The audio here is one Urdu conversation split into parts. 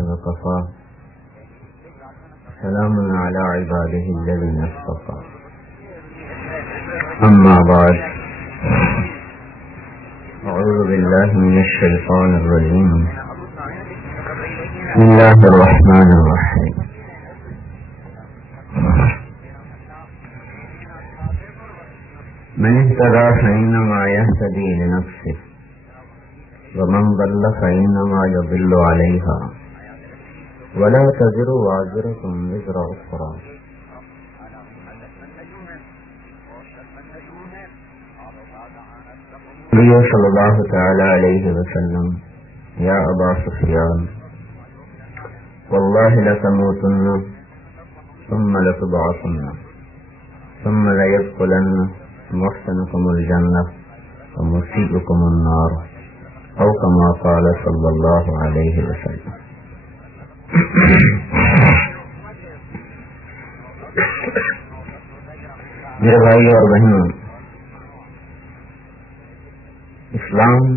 وكفى سلام على عباده الذين اصطفى أما بعد أعوذ بالله من الشيطان الرجيم بسم الله الرحمن الرحيم من اهتدى فإنما يهتدي لنفسه ومن ضل فإنما يضل عليها ولا تزر وازرة وزر أخرى نبی صلی اللہ تعالی علیہ وسلم یا ابا سفیان واللہ لتموتن ثم لتبعثن ثم لیدخلن محسنکم الجنہ ومسیئکم النار او کما قال صلی اللہ علیہ وسلم. میرے بھائی اور بہنوں، اسلام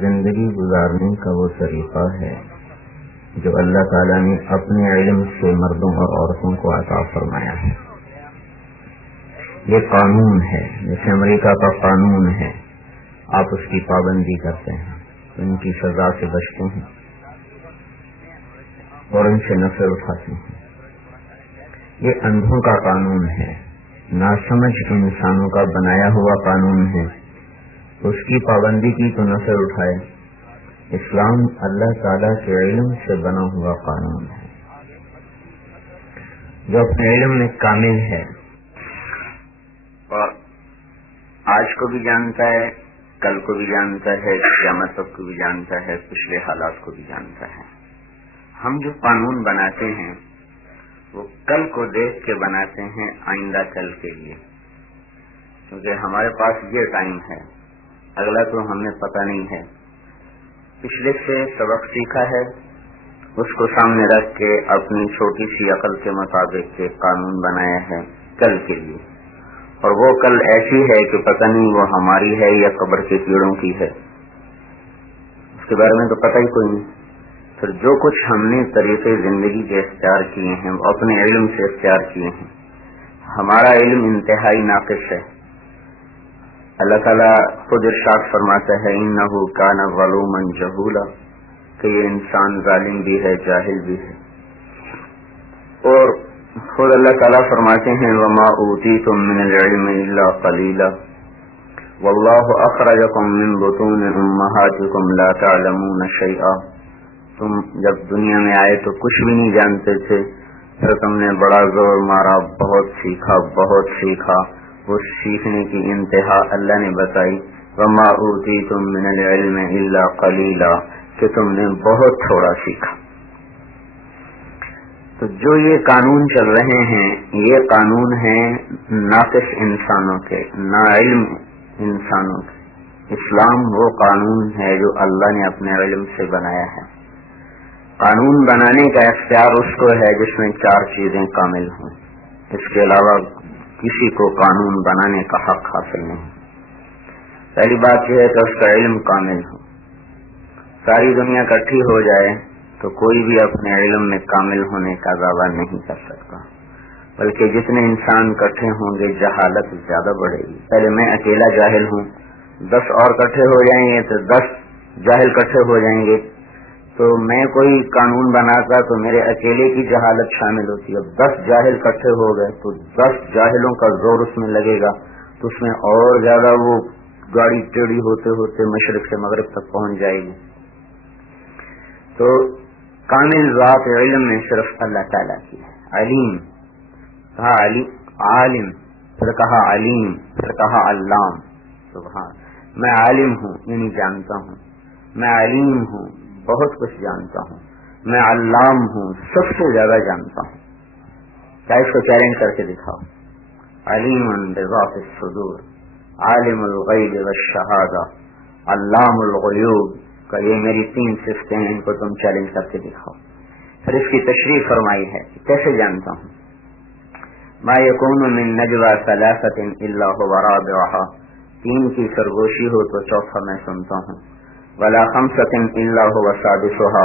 زندگی گزارنے کا وہ طریقہ ہے جو اللہ تعالیٰ نے اپنے علم سے مردوں اور عورتوں کو عطا فرمایا ہے. یہ قانون ہے، جیسے امریکہ کا قانون ہے، آپ اس کی پابندی کرتے ہیں تو ان کی سزا سے بچتے ہیں اور ان سے نفع اٹھاتے ہیں. یہ اندھوں کا قانون ہے، ناسمجھ انسانوں کا بنایا ہوا قانون ہے. اس کی پابندی کی تو نفع اٹھائے. اسلام اللہ تعالیٰ کے علم سے بنا ہوا قانون ہے جو اپنے علم میں کامل ہے اور آج کو بھی جانتا ہے، کل کو بھی جانتا ہے، قیامت تک کو بھی جانتا ہے، پچھلے حالات کو بھی جانتا ہے. ہم جو قانون بناتے ہیں وہ کل کو دیکھ کے بناتے ہیں، آئندہ کل کے لیے، کیونکہ ہمارے پاس یہ ٹائم ہے، اگلا تو ہمیں پتہ نہیں ہے. پچھلے سے سبق سیکھا ہے، اس کو سامنے رکھ کے اپنی چھوٹی سی عقل کے مطابق کے قانون بنایا ہے کل کے لیے، اور وہ کل ایسی ہے کہ پتہ نہیں وہ ہماری ہے یا قبر کے کیڑوں کی ہے، اس کے بارے میں تو پتہ ہی کوئی نہیں. پھر جو کچھ ہم نے طریقے زندگی کے اختیار کیے ہیں وہ اپنے علم سے اختیار کیے ہیں. ہمارا علم انتہائی ناقص ہے. اللہ تعالیٰ خود ارشاد فرماتا ہے انہ کان ظلوما جہولا، کہ یہ انسان ظالم بھی ہے، جاہل بھی ہے. اور خود اللہ تعالیٰ فرماتے ہیں وما اوتیتم من العلم الا قلیلا واللہ اخرجکم من بطون امہاتکم لا تعلمون شیئا. تم جب دنیا میں آئے تو کچھ بھی نہیں جانتے تھے، پھر تم نے بڑا زور مارا، بہت سیکھا بہت سیکھا. وہ سیکھنے کی انتہا اللہ نے بتائی وما اوتیتم من العلم الا قلیلا، کہ تم نے بہت تھوڑا سیکھا. تو جو یہ قانون چل رہے ہیں یہ قانون ہیں ناقص انسانوں کے، ناعلم انسانوں کے. اسلام وہ قانون ہے جو اللہ نے اپنے علم سے بنایا ہے. قانون بنانے کا اختیار اس کو ہے جس میں 4 چیزیں کامل ہوں، اس کے علاوہ کسی کو قانون بنانے کا حق حاصل نہیں. پہلی بات یہ ہے کہ اس کا علم کامل ہو. ساری دنیا اکٹھی ہو جائے تو کوئی بھی اپنے علم میں کامل ہونے کا دعویٰ نہیں کر سکتا، بلکہ جتنے انسان اکٹھے ہوں گے جہالت زیادہ بڑھے گی. پہلے میں اکیلا جاہل ہوں، 10 اور اکٹھے ہو جائیں گے تو 10 جاہل اکٹھے ہو جائیں گے، تو میں کوئی قانون بناتا تو میرے اکیلے کی جہالت شامل ہوتی ہے. اب 10 جاہل اکٹھے ہو گئے تو 10 جاہلوں کا زور اس میں لگے گا تو اس میں اور زیادہ وہ گاڑی ٹیڑھی ہوتے ہوتے مشرق سے مغرب تک پہنچ جائے گی. تو کامل ذات علم میں صرف اللہ تعالیٰ کی ہے. علیم کہا، عالم پھر کہا علیم پھر کہا علام. سبحان. میں عالم ہوں یعنی جانتا ہوں، میں علیم ہوں بہت کچھ جانتا ہوں، میں علام ہوں سب سے زیادہ جانتا ہوں. کیا اس کو چیلنج کر کے دکھاؤ. علیم بذات الصدور، عالم الغیب والشہادہ، علام الغیوب کا یہ میری 3 صفتیں ہیں، ان کو تم چیلنج کر کے دکھاؤ. پھر اس کی تشریح فرمائی ہے کیسے جانتا ہوں. ما یکون من نجوى 3 الا هو رابعها، 3 کی سرگوشی ہو تو چوتھا میں سنتا ہوں. ولا 5 الا هو سادسها،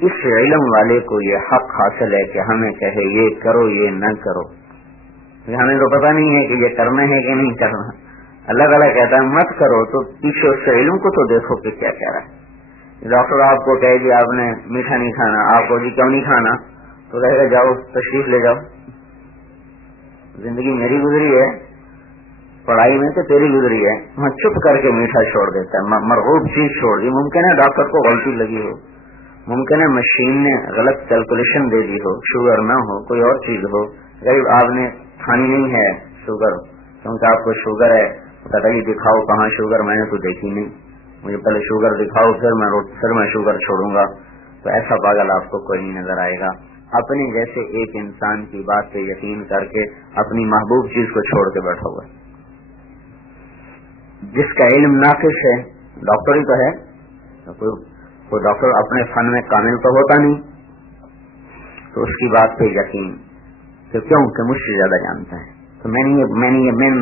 اس علم والے کو یہ حق حاصل ہے کہ ہمیں کہے یہ کرو یہ نہ کرو. ہمیں تو پتہ نہیں ہے کہ یہ کرنا ہے کہ نہیں کرنا. اللہ تعالیٰ کہتا ہے مت کرو تو پیچھے اس سے علم کو تو دیکھو کہ کیا کہہ رہا ہے. ڈاکٹر آپ کو کہے گی آپ نے میٹھا نہیں کھانا, آپ کو جی کیوں نہیں کھانا, تو کہے گا جاؤ تشریف لے جاؤ. زندگی میری گزری ہے, پڑھائی میں تو تیری گزری ہے. وہاں چپ کر کے میٹھا چھوڑ دیتا ہے, مرغوب چیز چھوڑ دی. ممکن ہے ڈاکٹر کو غلطی لگی ہو, ممکن ہے مشین نے غلط کیلکولیشن دے دی ہو, شوگر نہ ہو, کوئی اور چیز ہو. غریب آپ نے کھانی نہیں ہے شوگر, کیونکہ آپ کو شوگر ہے. کہتا ہے دکھاؤ کہاں شوگر, میں نے تو دیکھی نہیں, مجھے پہلے شوگر دکھاؤ پھر میں شوگر چھوڑوں گا. تو ایسا پاگل آپ کو کوئی نہیں نظر آئے گا. اپنے جیسے ایک انسان کی بات پہ یقین کر کے اپنی محبوب چیز کو چھوڑ کے بیٹھا ہوا ہے. جس کا علم ناقص ہے, ڈاکٹر ہی تو ہے, کوئی ڈاکٹر اپنے فن میں کامل تو ہوتا نہیں, تو اس کی بات پہ یقین کہ کیوں کہ مجھ سے زیادہ جانتا ہے. تو میں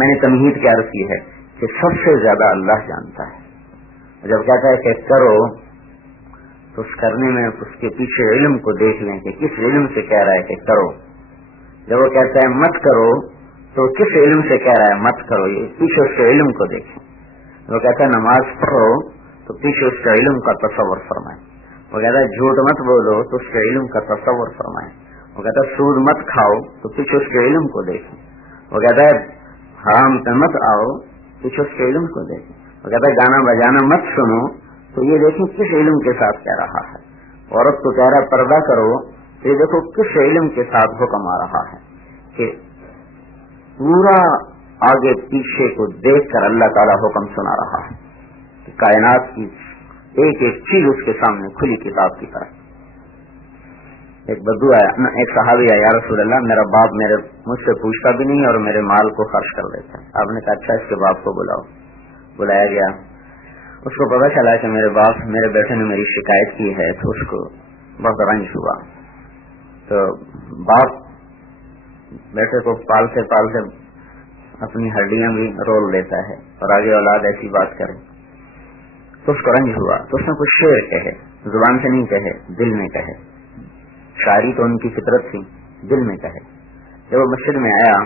نے تمہید کیا عرض کی ہے کہ سب سے زیادہ اللہ جانتا ہے. جب کہتا ہے کہ کرو تو اس کرنے میں اس کے پیچھے علم کو دیکھ لیں کہ کس علم سے کہہ رہا ہے کہ کرو. جب وہ کہتا ہے مت کرو تو کس علم سے کہہ رہا ہے مت کرو, یہ پیچھے اس کے علم کو دیکھیں. وہ کہتا ہے نماز پڑھو تو پیچھے اس کے علم کا تصور فرمائیں. وہ کہتا ہے جھوٹ مت بولو تو اس کے علم کا تصور فرمائیں. وہ کہتا ہے سود مت کھاؤ تو پیچھے اس کے علم کو دیکھیں. وہ کہتا ہے حرام پہ مت آؤ, پیچھے اس کے علم کو دیکھیں. وہ کہتا ہے گانا بجانا مت سنو, تو یہ دیکھیں کس علم کے ساتھ کہہ رہا ہے. عورت کو کہہ رہا ہے پردہ کرو, تو یہ دیکھو کس علم کے ساتھ حکم آ رہا ہے. کہ پورا آگے پیچھے کو دیکھ کر اللہ تعالیٰ حکم سنا رہا ہے کہ کائنات کی ایک ایک چیز اس کے سامنے کھلی کتاب کی طرح. ایک بدو آیا, ایک صحابی آیا, یا رسول اللہ میرا باپ مجھ سے پوچھتا بھی نہیں اور میرے مال کو خرچ کر دیتا ہے. آپ نے کہا اچھا اس کے باپ کو بلاؤ. بلایا گیا, اس کو پتا چلا کہ میرے بیٹے نے میری شکایت کی ہے, تو اس کو بہت رنج ہوا. تو باپ بیٹے کو پالتے پالتے اپنی ہڈیاں بھی رول لیتا ہے, اور آگے اولاد ایسی بات کرے تو اس کو رنج ہوا. تو اس نے کچھ شعر کہے, زبان سے نہیں کہے, دل میں کہے. شاعری تو ان کی فطرت تھی, دل میں کہے. جب وہ مسجد میں آیا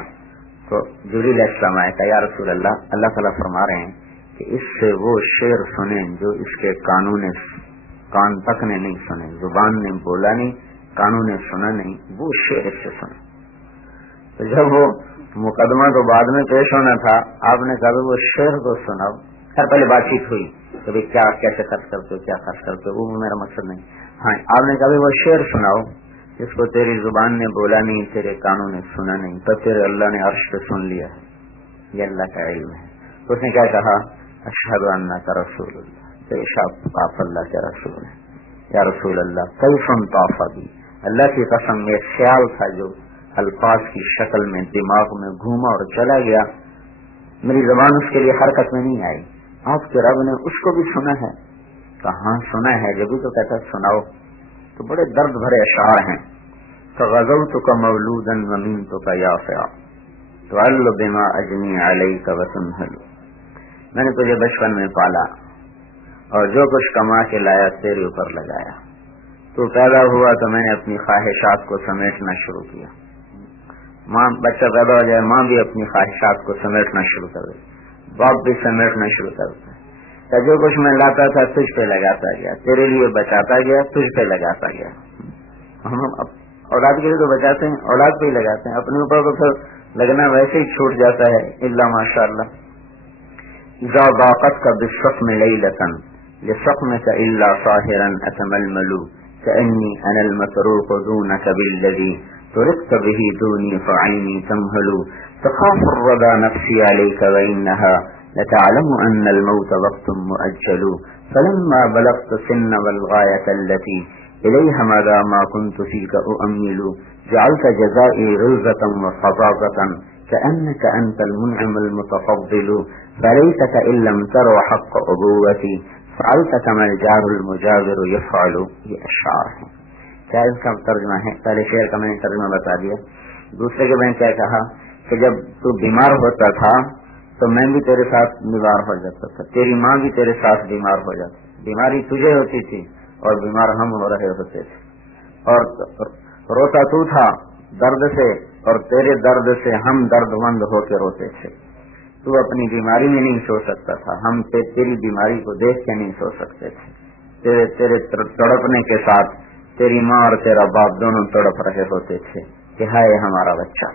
تو جبریل علیہ السلام آیا, کہ یا رسول اللہ, اللہ تعالیٰ فرما رہے ہیں کہ اس سے وہ شعر سنیں جو اس کے کان تک نے نہیں سنے, زبان نے بولا نہیں, کانوں نے سنا نہیں, وہ شعر اس سے سنے. تو جب وہ مقدمہ تو بعد میں پیش ہونا تھا, آپ نے کہا وہ شعر کو سناؤ. خیر پہلے بات چیت ہوئی کہ کیا کیسے خرچ کرتے ہو, کیا خرچ کرتے ہو, وہ میرا مقصد نہیں. ہاں آپ نے کہا وہ شعر سناؤ جس کو تیری زبان نے بولا نہیں, تیرے کانوں نے سنا نہیں, تو تیرے اللہ نے عرش پہ سن لیا ہے. یہ اللہ کا علم ہے. تو اس نے کیا کہا, اشہد انک رسول اللہ, بے شک آپ اللہ کے رسول ہیں. یا رسول اللہ کیف طاف بی, اللہ کی قسم یہ خیال تھا جو الفاظ کی شکل میں دماغ میں گھوما اور چلا گیا, میری زبان اس کے لیے حرکت میں نہیں آئی. آپ کے رب نے اس کو بھی سنا ہے. کہاں سنا ہے, جب بھی تو کہتا ہے سناؤ. تو بڑے درد بھرے اشعار ہیں. فغزوتک مولودا ومنتک یافعا تعل بما اجنی علیک وتنہل. میں نے تجھے بچپن میں پالا اور جو کچھ کما کے لایا تیرے اوپر لگایا. تو پیدا ہوا تو میں نے اپنی خواہشات کو سمیٹنا شروع کیا. ماں بچہ پیدا ہو جائے, ماں بھی اپنی خواہشات کو سمیٹنا شروع کر دے, باپ بھی سمیٹنا شروع کرتا ہے. جو کچھ میں لاتا تھا تجھ پہ لگاتا گیا, تیرے لیے بچاتا گیا, تجھ پہ لگاتا گیا. ہم اولاد کے لیے تو بچاتے ہیں, اولاد پہ ہی لگاتے ہیں, اپنے اوپر تو پھر لگنا ویسے ہی چھوٹ جاتا ہے. الا ماشاء اللہ. اذا ضاقتك بالشقم ليلة لسقمك الا صاهرا اتململ كأني انا المسروق دونك بالذي تركت به دوني فعيني تمهل تخاف الردى نفسي عليك وإنها لتعلم أن الموت وقت مؤجل فلما بلغت السن والغاية التي إليها مدى ما كنت فيك أؤمل جعلت جزائي رلزة وفظاظة كأنك أنت المنعم المتفضل فليتك إن لم تروا حق أبوتي فعلت كما الجار المجاور يفعل. یہ اشعار ہیں. کیا اس کا ترجمہ ہے؟ پہلے شعر کا میں نے ترجمہ بتا دیا. دوسرے کے میں نے کیا کہا کہ جب تو بیمار ہوتا تھا تو میں بھی تیرے ساتھ بیمار ہو جاتا تھا, تیری ماں بھی تیرے ساتھ بیمار ہو جاتی. بیماری تجھے ہوتی تھی اور بیمار ہم ہو رہے ہوتے تھے. اور روتا تو تھا درد سے، اور تیرے درد سے ہم درد مند ہو کے روتے تھے۔ تو اپنی بیماری میں نہیں سو سکتا تھا، ہم تیری بیماری کو دیکھ کے نہیں سو سکتے تھے۔ تیرے تڑپنے کے ساتھ تیری ماں اور تیرا باپ دونوں تڑپ رہے ہوتے تھے کہ ہائے ہمارا بچہ،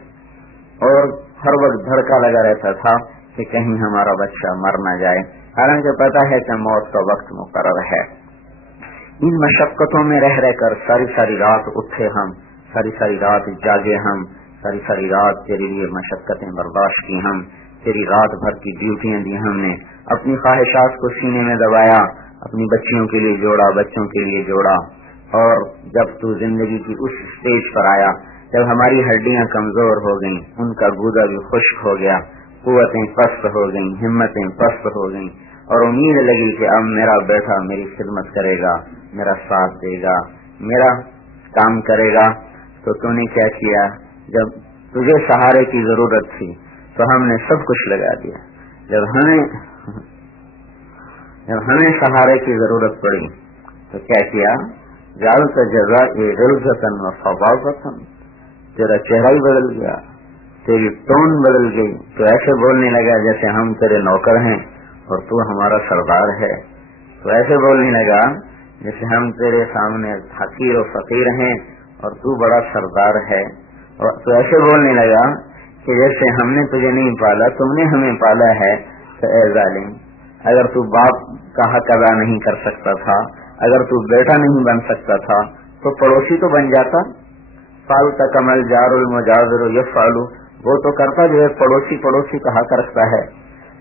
اور ہر وقت دھڑکا لگا رہتا تھا کہ کہیں ہمارا بچہ مر نہ جائے، حالانکہ پتہ ہے کہ موت کا وقت مقرر ہے۔ ان مشقتوں میں رہ رہ کر ساری ساری رات اٹھے ہم، ساری ساری رات جاگے ہم، ساری ساری رات تیرے لیے مشقتیں برداشت کی ہم، تیری رات بھر کی ڈیوٹیاں دی ہم نے، اپنی خواہشات کو سینے میں دبایا، اپنی بچیوں کے لیے جوڑا، بچوں کے لیے جوڑا، اور جب تو زندگی کی اس سٹیج پر آیا جب ہماری ہڈیاں کمزور ہو گئیں، ان کا گودا بھی خشک ہو گیا، قوتیں پست ہو گئیں، ہمتیں پست ہو گئیں، اور امید لگی کہ اب میرا بیٹا میری خدمت کرے گا، میرا ساتھ دے گا، میرا کام کرے گا، تو تو نے کیا کیا؟ جب تجھے سہارے کی ضرورت تھی تو ہم نے سب کچھ لگا دیا، جب ہمیں سہارے کی ضرورت پڑی تو کیا کیا؟ جعلت جزائی غلظۃ وفظاظۃ، تیرا چہرہ ہی بدل گیا، تیری ٹون بدل گئی، تو ایسے بولنے لگا جیسے ہم تیرے نوکر ہیں اور تو ہمارا سردار ہے، تو ایسے بولنے لگا جیسے ہم تیرے سامنے حقیر و فقیر ہیں اور تو بڑا سردار ہے، اور تو ایسے بولنے لگا کہ جیسے ہم نے تجھے نہیں پالا، تم نے ہمیں پالا ہے۔ تو اے ظالم، اگر تو باپ کا حق ادا نہیں کر سکتا تھا، اگر تو بیٹا نہیں بن سکتا تھا تو پڑوسی تو بن جاتا۔ فالتک کمل جار المجاور یفعل، وہ تو کرتا جو ہے پڑوسی کا حق رکھتا ہے۔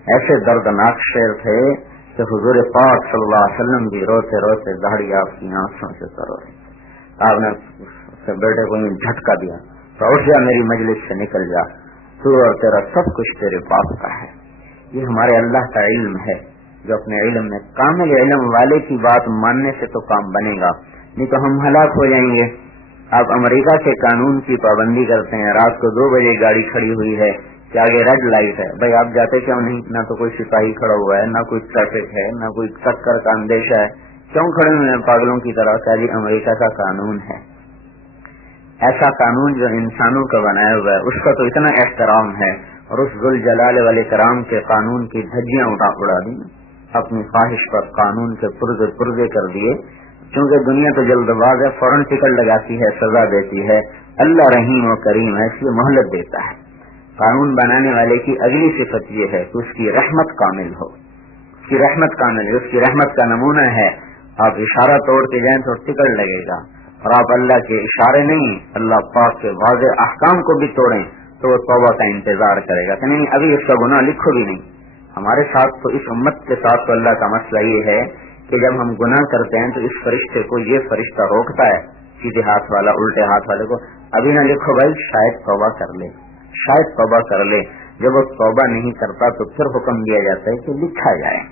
ایسے دردناک شعر تھے کہ حضور پاک صلی اللہ علیہ وسلم بھی روتے روتے داڑھی آپ کی آنکھوں سے تر ہوئی۔ آپ نے بیٹے کو جھٹکا دیا، تو اٹھ جا، میری مجلس سے نکل جا، تو اور تیرا سب کچھ تیرے باپ کا ہے۔ یہ ہمارے اللہ کا علم ہے جو اپنے علم میں، کامل علم والے کی بات ماننے سے تو کام بنے گا، نہیں تو ہم ہلاک ہو جائیں گے۔ آپ امریکہ کے قانون کی پابندی کرتے ہیں، رات کو 2 بجے گاڑی کھڑی ہوئی ہے کہ آگے ریڈ لائٹ ہے، بھائی آپ جاتے کیوں نہیں؟ نہ تو کوئی سپاہی کھڑا ہوا ہے، نہ کوئی ٹریفک ہے، نہ کوئی ٹکر کا اندیشہ ہے، کیوں کھڑے ہوئے ہیں پاگلوں کی طرح؟ کہ جی امریکہ کا قانون ہے۔ ایسا قانون جو انسانوں کا بنایا ہوا ہے، اس کا تو اتنا احترام ہے، اور اس ذوالجلال والاکرام کے قانون کی دھجیاں اڑا دی، اپنی خواہش پر قانون کے پرزے کر دیے۔ چونکہ دنیا تو جلد باز ہے، فوراً ٹکٹ لگاتی ہے، سزا دیتی ہے۔ اللہ رحیم و کریم ہے، اس لیے مہلت دیتا ہے۔ قانون بنانے والے کی اگلی صفت یہ ہے کہ اس کی رحمت کامل ہو، اس کی رحمت کامل ہے۔ اس کی رحمت کا نمونہ ہے، آپ اشارہ توڑ کے جائیں تو ٹکٹ لگے گا، اور آپ اللہ کے اشارے نہیں، اللہ پاک کے واضح احکام کو بھی توڑیں تو وہ توبہ کا انتظار کرے گا کہ نہیں ابھی اس کا گناہ لکھو بھی نہیں۔ ہمارے ساتھ تو، اس امت کے ساتھ تو اللہ کا مسئلہ یہ ہے کہ جب ہم گناہ کرتے ہیں تو اس فرشتے کو یہ فرشتہ روکتا ہے، سیدھے ہاتھ والا الٹے ہاتھ والے کو، ابھی نہ لکھو بھائی، شاید توبہ کر لے، شاید توبہ کر لے۔ جب وہ توبہ نہیں کرتا تو پھر حکم دیا جاتا ہے کہ لکھا جائے۔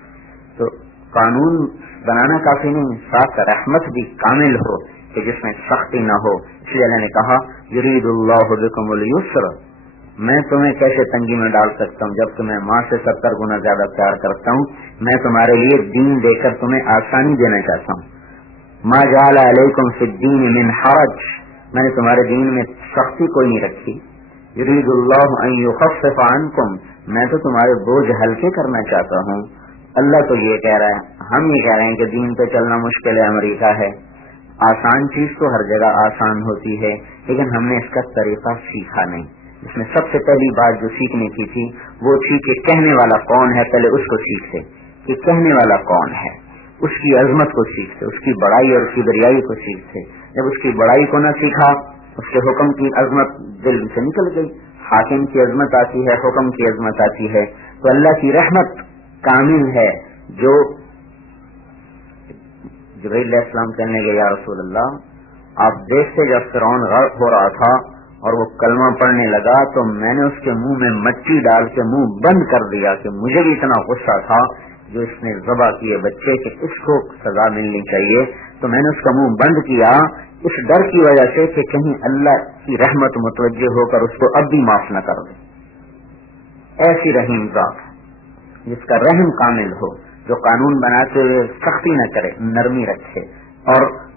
تو قانون بنانا کافی نہیں، ساتھ رحمت بھی کامل ہو کہ جس میں سختی نہ ہو۔ اس لیے اللہ نے کہا یرید اللہ بکم اليسر، میں تمہیں کیسے تنگی میں ڈال سکتا ہوں جب تمہیں ماں سے 70 گنا زیادہ پیار کرتا ہوں۔ میں تمہارے لیے دین دے کر تمہیں آسانی دینا چاہتا ہوں۔ ما جعل علیکم فی الدین من حرج، میں نے تمہارے دین میں سختی کوئی نہیں رکھی۔ یرید اللہ ان یخفف عنکم، میں تو تمہارے بوجھ ہلکے کرنا چاہتا ہوں۔ اللہ تو یہ کہہ رہا ہے، ہم یہ کہہ رہے ہیں کہ دین پہ چلنا مشکل ہے، امریکہ ہے۔ آسان چیز تو ہر جگہ آسان ہوتی ہے، لیکن ہم نے اس کا طریقہ سیکھا نہیں۔ اس میں سب سے پہلی بات جو سیکھنے کی تھی وہ تھی کہ کہنے والا کون ہے، پہلے اس کو سیکھتے کہ کہنے والا کون ہے، اس کی عظمت کو سیکھتے، اس کی بڑائی اور کبریائی کو سیکھتے۔ جب اس کی بڑائی کو نہ سیکھا، اس کے حکم کی عظمت دل سے نکل گئی۔ حاکم کی عظمت آتی ہے، حکم کی عظمت آتی ہے، تو اللہ کی رحمت کامل ہے۔ جو جبرائیل علیہ السلام کہنے گئے یا رسول اللہ، آپ دیکھتے جب فرعون غرق ہو رہا تھا اور وہ کلمہ پڑھنے لگا تو میں نے اس کے منہ میں مچی ڈال کے منہ بند کر دیا کہ مجھے بھی اتنا غصہ تھا جو اس نے ذبح کیے بچے کہ اس کو سزا ملنی چاہیے، تو میں نے اس کا منہ بند کیا اس ڈر کی وجہ سے کہ کہیں اللہ کی رحمت متوجہ ہو کر اس کو اب بھی معاف نہ کر دے۔ ایسی رحیم ذات جس کا رحم کامل ہو، جو قانون بناتے ہوئے سختی نہ کرے، نرمی رکھے، اور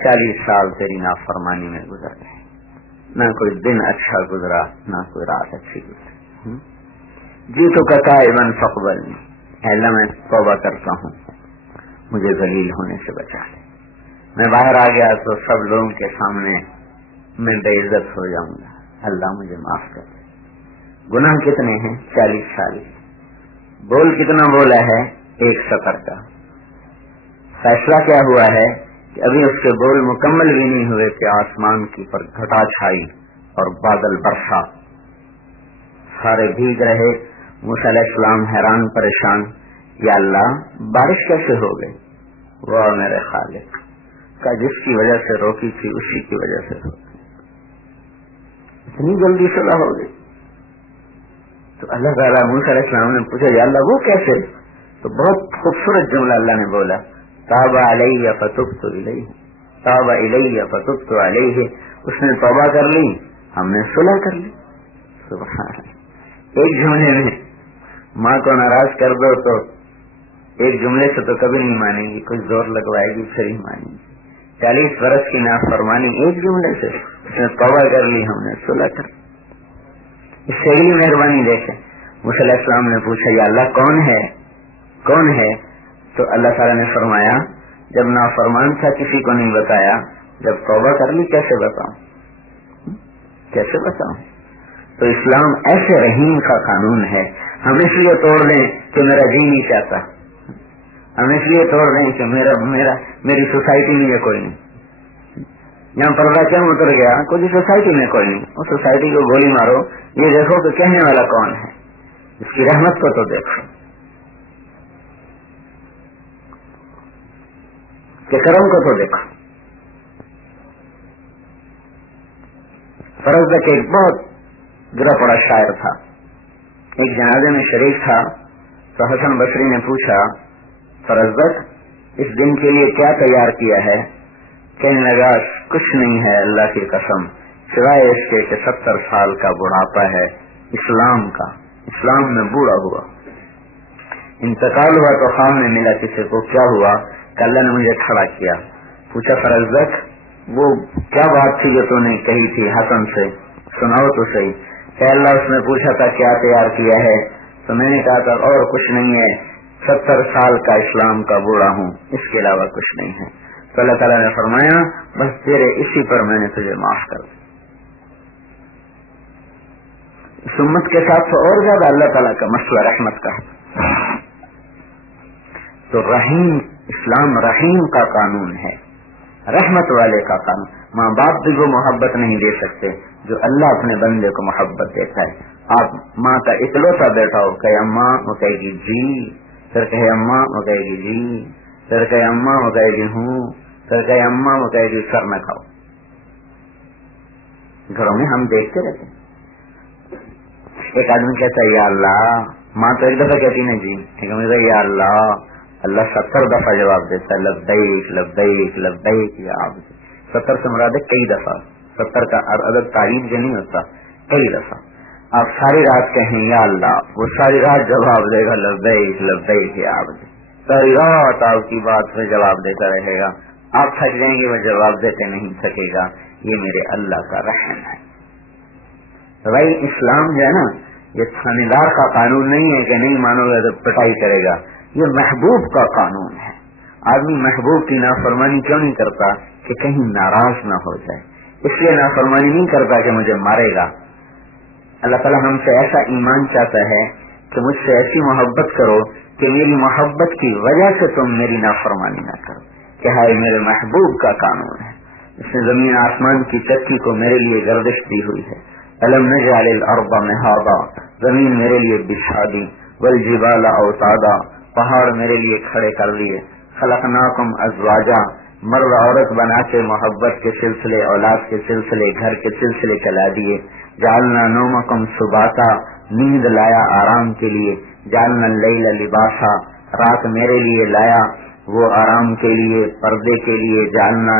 40 سال تیری نافرمانی میں گزر گئے، نہ کوئی دن اچھا گزرا نہ کوئی رات اچھی گزری. جی تو کتائبن فقبلنی، اے اللہ میں توبہ کرتا ہوں، مجھے ذلیل ہونے سے بچا لے. میں باہر آ گیا تو سب لوگوں کے سامنے میں بے عزت ہو جاؤں گا، اللہ مجھے معاف کر دے. گناہ کتنے ہیں؟ 40 سال. بول کتنا بولا ہے؟ 1 سطر کا. فیصلہ کیا ہوا ہے کہ ابھی اس کے بول مکمل بھی نہیں ہوئے کہ آسمان کی پر گھٹا چھائی اور بادل برسا، سارے بھیگ رہے. موسیٰ علیہ السلام حیران پریشان، یا اللہ بارش کیسے ہو گئی؟ وہ میرے خالق کا جس کی وجہ سے روکی تھی اسی کی وجہ سے ہو گئی، اتنی جلدی صلاح ہو گئی. تو اللہ تعالیٰ موسیٰ علیہ السلام نے پوچھا یا اللہ وہ کیسے؟ تو بہت خوبصورت جملہ اللہ نے بولا، تاب علیہ فتبت الیہ، تاب الیہ فتبت علیہ. اس نے توبہ کر لی، ہم نے صلح کر لی. سبحان اللہ. ایک جملے میں ماں کو ناراض کر دو تو ایک جملے سے تو کبھی نہیں مانے گی، کچھ زور لگوائے گی پھر ہی مانے گی. 40 برس کی نافرمانی ایک جملے سے، اس نے توبہ کر لی، ہم نے صلح کر لی. اس سے اگلی مہربانی دیکھیں. موسیٰ علیہ السلام نے پوچھا یا اللہ کون ہے، کون ہے؟ تو اللہ تعالیٰ نے فرمایا جب نافرمان تھا کسی کو نہیں بتایا، جب توبہ کر لی کیسے بتاؤں، کیسے بتاؤں؟ تو اسلام ایسے رحیم کا قانون ہے. ہم اس لیے توڑ دیں کہ میرا جی نہیں چاہتا، ہم اس لیے توڑ دیں کہ میری سوسائٹی میں یہ کوئی نہیں. یہاں پردہ کیوں اتر گیا؟ کوئی سوسائٹی میں کوئی نہیں. اس سوسائٹی کو گولی مارو، یہ دیکھو کہ کہنے والا کون ہے، اس کی رحمت کو تو دیکھو کہ کرم کو تو دیکھو. فرزدق ایک بہت گرا پڑا شاعر تھا، ایک جنازے میں شریک تھا. تو حسن بصری نے پوچھا فرزدق اس دن کے لیے کیا تیار کیا ہے؟ کہنے لگا کچھ نہیں ہے اللہ کی قسم سوائے اس کے کہ 70 سال کا بڑھاپا ہے اسلام کا، اسلام میں بوڑھا ہوا، انتقال ہوا تو خام میں ملا کسی کو. کیا ہوا کہ اللہ نے مجھے کھڑا کیا. پوچھا فرزدق وہ کیا بات تھی جو تو نے کہی تھی حسن سے، سناؤ تو صحیح. کہ اللہ اس نے پوچھا تھا کیا تیار کیا ہے، تو میں نے کہا تھا اور کچھ نہیں ہے، 70 سال کا اسلام کا بوڑھا ہوں، اس کے علاوہ کچھ نہیں ہے. تو اللہ تعالیٰ نے فرمایا بس تیرے اسی پر میں نے تجھے معاف کر دیا. اس امت کے ساتھ تو اور زیادہ اللہ تعالیٰ کا مسئلہ رحمت کا. تو رحیم، اسلام رحیم کا قانون ہے، رحمت والے کا قانون. ماں باپ بھی وہ محبت نہیں دے سکتے جو اللہ اپنے بندے کو محبت دیتا ہے. آپ ماں کا اکلوتا بیٹا ہو، کہے اماں، وہ کہے گی جی، پھر کہے اماں، وہ کہے گی جی، پھر کہے اماں، وہ کہے گی ہوں، پھر کہے اماں، وہ کہے گی سر نہ کھاؤ. گھروں میں ہم دیکھتے رہتے ہیں. ایک آدمی کہتا ہے یا اللہ، ماں تو ایک دفعہ کہتی نا جی، ایک آدمی یا اللہ، اللہ 70 دفعہ جواب دیتا ہے لبیک لبیک لبیک یا عبد. 70 سے مراد ہے کئی دفعہ، 70 کا عدد تعریف جو نہیں ہوتا، کئی دفعہ. آپ ساری رات کہیں یا اللہ، وہ ساری رات جواب دے گا لبیک لبیک یا عبد. ساری رات آپ کی بات پہ جواب دیتا رہے گا. آپ تھک جائیں گے، وہ جواب دیتے نہیں تھکے گا. یہ میرے اللہ کا رحم ہے. بھائی اسلام جو ہے نا، یہ تھانے دار کا قانون نہیں ہے کہ نہیں مانو گے تو پٹائی کرے گا. یہ محبوب کا قانون ہے. آدمی محبوب کی نافرمانی کیوں نہیں کرتا؟ کہ کہیں ناراض نہ ہو جائے. اس لیے نافرمانی نہیں کرتا کہ مجھے مارے گا. اللہ تعالیٰ ہم سے ایسا ایمان چاہتا ہے کہ مجھ سے ایسی محبت کرو کہ میری محبت کی وجہ سے تم میری نافرمانی نہ کرو. کہ ہائے میرے محبوب کا قانون ہے. اس نے زمین آسمان کی چکی کو میرے لیے گردش دی ہوئی ہے. الم نجعل الارض مہادا، زمین میرے لیے بچھا دی، والجبال اوتادا، پہاڑ میرے لیے کھڑے کر لیے. خلقناکم ازواجا، مرد عورت بنا کے محبت کے سلسلے، اولاد کے سلسلے، گھر کے سلسلے چلا دیے. جعلنا نومکم سباتا، نیند لایا آرام کے لیے. جعلنا اللیل لباسا، رات میرے لیے لایا وہ آرام کے لیے، پردے کے لیے. جعلنا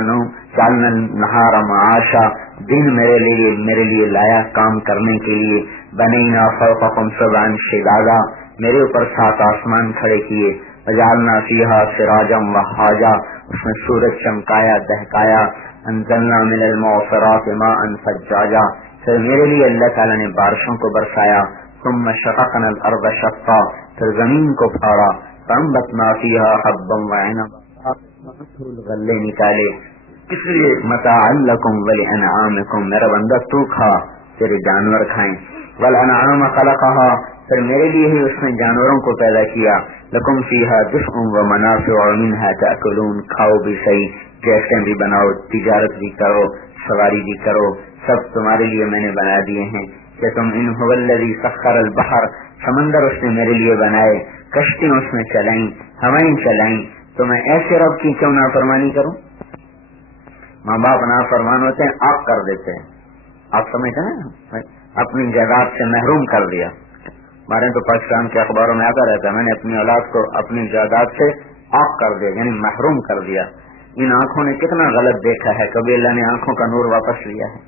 النہار معاشا، دن میرے لیے لایا کام کرنے کے لیے. بنینا فوقکم سبعا شدادا، میرے اوپر 7 آسمان کھڑے کیے. وجعلنا فیہا سراجا وہاجا، اس میں سورج چمکایا دہکایا. انزلنا من المعصرات ماء ثجاجا. پھر میرے لیے اللہ تعالیٰ نے بارشوں کو برسایا. ثم شققنا الارض شقا. پھر زمین کو پھاڑا. فانبتنا فيها حبا وعنبا. غلے نکالے. اس لیے متاعا لکم ولانعامکم. میرا بندہ تو کھا تیرے جانور کھائیں. والانعام خلقها. پھر میرے لیے ہی اس نے جانوروں کو پیدا کیا. لکم فیہا دفء ومنافع ومنہا تأکلون. کھاؤ بھی صحیح, کیسے بھی بناؤ, تجارت بھی کرو, سواری بھی کرو, سب تمہارے لیے میں نے بنا دیے ہیں. کہ تم ان هو الذی سخر البحر. سمندر اس نے میرے لیے بنائے, کشتیاں اس میں چلائیں, ہوائیں چلائیں. تو میں ایسے رب کی کیوں نافرمانی کروں؟ ماں باپ نافرمان ہوتے ہیں, آپ کر دیتے ہیں. آپ سمجھتے ہیں اپنی جائیداد سے محروم کر دیا. ہمارے تو پاکستان کے اخباروں میں آتا رہتا ہے میں نے اپنی اولاد کو اپنی جائیداد سے آف کر دیا, یعنی محروم کر دیا. ان آنکھوں نے کتنا غلط دیکھا ہے, کبھی اللہ نے آنکھوں کا نور واپس لیا ہے.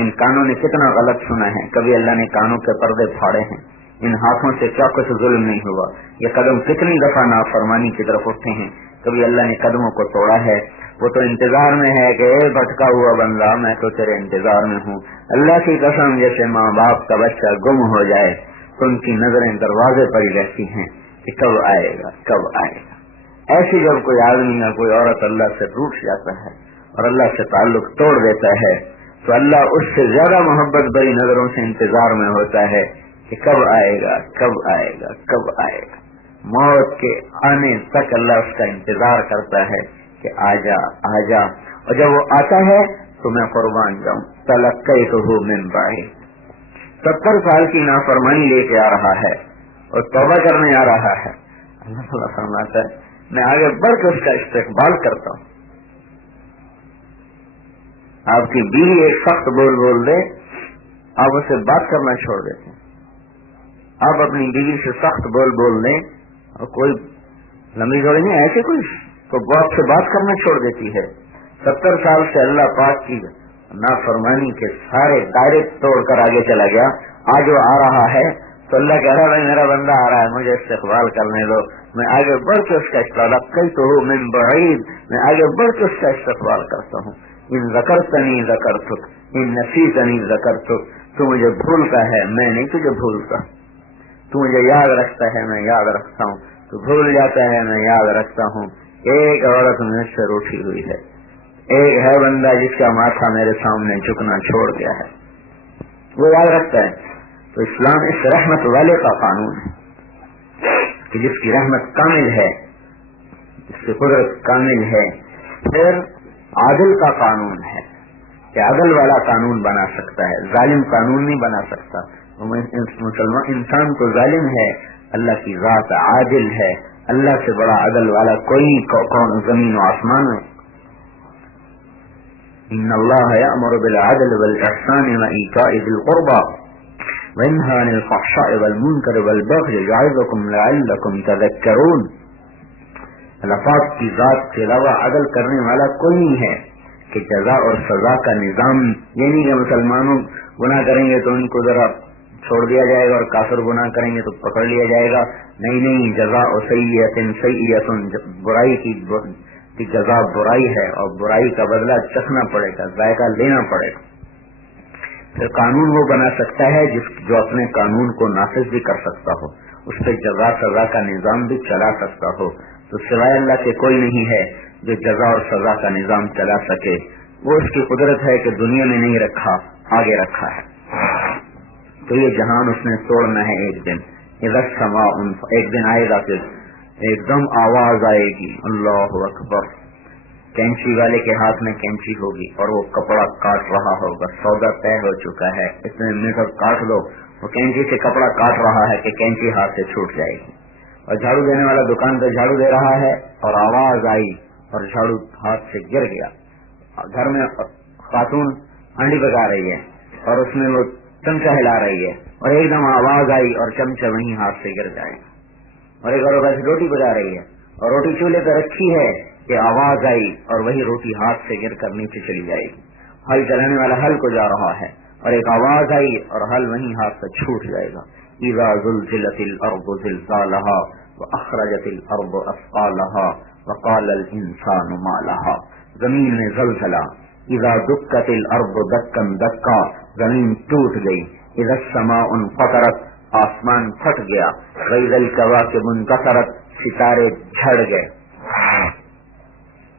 ان کانوں نے کتنا غلط سنا ہے, کبھی اللہ نے کانوں کے پردے پھاڑے ہیں. ان ہاتھوں سے کیا کچھ ظلم نہیں ہوا. یہ قدم کتنی دفعہ نافرمانی کی طرف اٹھتے ہیں, کبھی اللہ نے قدموں کو توڑا ہے. وہ تو انتظار میں ہے کہ اے بھٹکا ہوا بندہ میں تو تیرے انتظار میں ہوں. اللہ کی قسم جیسے ماں باپ کا بچہ گم ہو جائے تو ان کی نظریں دروازے پر ہی رہتی ہیں کہ کب آئے گا کب آئے گا. ایسی جب کوئی آدمی یا کوئی عورت اللہ سے روٹ جاتا ہے اور اللہ سے تعلق توڑ دیتا ہے تو اللہ اس سے زیادہ محبت بھری نظروں سے انتظار میں ہوتا ہے کہ کب آئے گا کب آئے گا کب آئے گا. موت کے آنے تک اللہ اس کا انتظار کرتا ہے کہ آجا آجا. اور جب وہ آتا ہے تو میں قربان جاؤں. تلقیتہ من بعید. 70 سال کی نافرمانی لے کے آ رہا ہے اور توبہ کرنے آ رہا ہے. اللہ تعالیٰ فرماتا ہے میں آگے بڑھ کے اس کا استقبال کرتا ہوں. آپ کی بیوی ایک سخت بول دے, آپ اسے بات کرنا چھوڑ دیتے ہیں. آپ اپنی بیوی سے سخت بول دیں اور کوئی لمبی جوڑی نہیں ایسے کوئی تو وہ آپ سے بات کرنا چھوڑ دیتی ہے. 70 سال سے اللہ پاک کی نافرمانی کے سارے دائرے توڑ کر آگے چلا گیا. آج وہ آ رہا ہے تو اللہ کہہ رہا ہے میرا بندہ آ رہا ہے, مجھے استقبال کرنے دو. میں آگے بڑھ کے اس کا استقبال تو من بعید, میں آگے بڑھ کے اس کا استقبال کرتا ہوں. ان ذکرتنی ذکرتک ان نسیتنی ذکرتک. تو مجھے بھولتا ہے میں نہیں تجھے بھولتا. تو مجھے یاد رکھتا ہے میں یاد رکھتا ہوں. تو بھول جاتا ہے میں یاد رکھتا ہوں. ایک عورت مجھ سے روٹھی ہوئی ہے, ایک ہے بندہ جس کا ماتھا میرے سامنے جھکنا چھوڑ گیا ہے, وہ یاد رکھتا ہے. تو اسلام اس رحمت والے کا قانون ہے کہ جس کی رحمت کامل ہے, جس کی قدرت کامل ہے. پھر عادل کا قانون ہے کہ عدل والا قانون بنا سکتا ہے, ظالم قانون نہیں بنا سکتا. مسلمان انسان تو ظالم ہے, اللہ کی ذات عادل ہے. اللہ سے بڑا عدل والا کوئی کون زمین و آسمان میں. ان اللہ یأمر بالعدل والاحسان وایتاء ذی القربى وینہی عن الفحشاء والمنکر والبغی یعظکم لعلکم تذکرون. اللہ پاک کی ذات کے علاوہ عدل کرنے والا کوئی نہیں ہے کہ جزا اور سزا کا نظام یہ نہیں کہ مسلمانوں گناہ کریں گے تو ان کو ذرا چھوڑ دیا جائے گا اور کافر گناہ کریں گے تو پکڑ لیا جائے گا. نہیں, جزا اور سیئۃ برائی کی جزا برائی ہے اور برائی کا بدلہ چکھنا پڑے گا, ذائقہ لینا پڑے گا. پھر قانون وہ بنا سکتا ہے جو اپنے قانون کو نافذ بھی کر سکتا ہو, اس پہ جزا سزا کا نظام بھی چلا سکتا ہو. تو سوائے اللہ کے کوئی نہیں ہے جو جزا اور سزا کا نظام چلا سکے. وہ اس کی قدرت ہے کہ دنیا میں نہیں رکھا, آگے رکھا ہے. تو یہ جہان اس نے توڑنا ہے ایک دن. اذا السماء, ایک دن آئے گا پھر ایک دم آواز آئے گی اللہ اکبر. کینچی والے کے ہاتھ میں کینچی ہوگی اور وہ کپڑا کاٹ رہا ہوگا. سودا طے ہو چکا ہے, اتنے میٹر کاٹ دو. وہ کینچی سے کپڑا کاٹ رہا ہے کہ کینچی ہاتھ سے چھوٹ جائے گی. اور جھاڑو دینے والا دکان پہ جھاڑو دے رہا ہے اور آواز آئی اور جھاڑو ہاتھ سے گر گیا. گھر میں خاتون ہانڈی پکا رہی ہے اور اس میں وہ چمچہ ہلا رہی ہے اور ایک دم آواز آئی اور چمچہ وہیں ہاتھ سے گر جائے. اور ایک اور ویسے روٹی بجا رہی ہے اور روٹی چولہے پہ رکھی ہے کہ آواز آئی اور وہی روٹی ہاتھ سے گر کر نیچے چلی جائے گی. ہل چلانے والا ہل کو جا رہا ہے اور ایک آواز آئی اور ہل وہیں ہاتھ سے چھوٹ جائے گا. اذا زلزلت الارض زلزالها واخرجت الارض اثقالها وقال الانسان ما لها، زمین میں زلزلہ، اذا دکت الارض دکا دکا، زمین ٹوٹ گئی، اذا السماء انفطرت، آسمان پھٹ گیا، واذا الکواکب انکسرت، ستارے جھڑ گئے،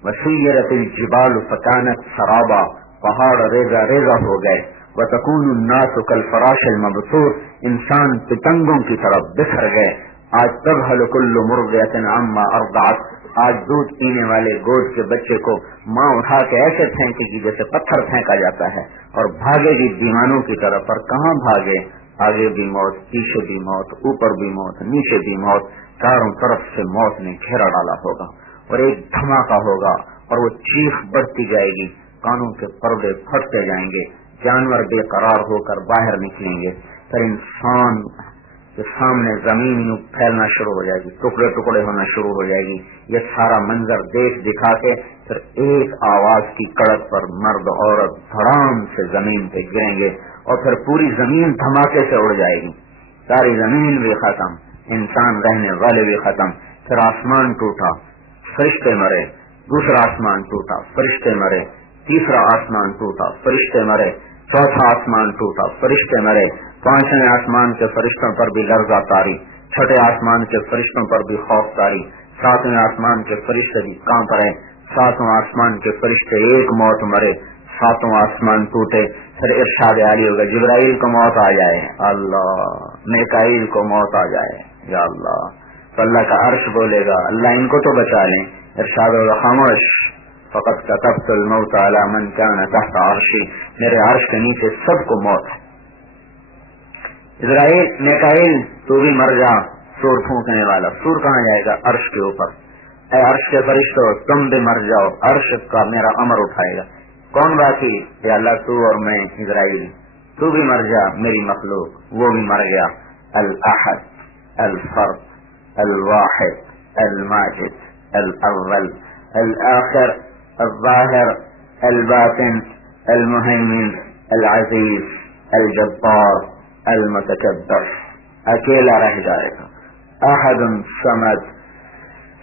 وسیرت الجبال فکانت سرابا، پہاڑ ریزہ ریزہ ہو گئے، وتکون الناس کالفراش المبثوث، انسان پتنگوں کی طرف بکھر گئے، آج تذہل کل مرضعۃ عما ارضعت، آج دودھ پینے والے گود کے بچے کو ماں اٹھا کے ایسے پھینکے گی جیسے پتھر پھینکا جاتا ہے، اور بھاگے گی دیوانوں کی طرف، اور کہاں بھاگے، آگے بھی موت، پیچھے بھی موت، اوپر بھی موت، نیچے بھی موت، چاروں طرف سے موت نے گھیرا ڈالا ہوگا، اور ایک دھماکہ ہوگا، اور وہ چیخ بڑھتی جائے گی، کانوں کے پردے پھٹتے جائیں گے، جانور بے قرار ہو کر باہر نکلیں گے، پھر انسان کے سامنے زمین پھیلنا شروع ہو جائے گی، ٹکڑے ٹکڑے ہونا شروع ہو جائے گی، یہ سارا منظر دیکھ دکھا کے پھر ایک آواز کی کڑک پر مرد عورت دھڑام سے زمین پہ گریں گے، اور پھر پوری زمین دھماکے سے اڑ جائے گی، ساری زمین بھی ختم، انسان رہنے والے بھی ختم، پھر آسمان ٹوٹا، فرشتے مرے، دوسرا آسمان ٹوٹا، فرشتے مرے، تیسرا آسمان ٹوٹا، فرشتے مرے، چوتھا آسمان ٹوٹا، فرشتے مرے، پانچویں آسمان کے فرشتوں پر بھی لرزہ طاری، چھٹے آسمان کے فرشتوں پر بھی خوف طاری، ساتویں آسمان کے فرشتے بھی کانپ رہے، ساتواں آسمان کے فرشتے ایک موت مرے، ساتوں آسمان ٹوٹے، پھر ارشاد عالی ہوگا جبرائیل کو موت آ جائے، اللہ، میکائیل کو موت آ جائے، یا اللہ، تو اللہ کا عرش بولے گا اللہ ان کو تو بچا لیں، ارشاد ہوگا خاموش، فقط كتبت الموت على من كان تحت عرشی، میرے عرش کے نیچے سب کو موت ہے، اسرائیل میکائیل تو بھی مر جا، سور پھونکنے والا، سور کہاں جائے گا، عرش کے اوپر، اے عرش کے فرشتوں تم بھی مر جاؤ، عرش کا میرا امر اٹھائے گا، کون باقی، یا اللہ تو اور میں اسرائیل، تو بھی مر جا میری مخلوق، وہ بھی مر گیا، الاحد الفرد الواحد الماجد الاول الآخر الظاہر الباطن المہیمن العزیز الجبار المتکبر، اکیلا رہ جائے گا، احد صمد،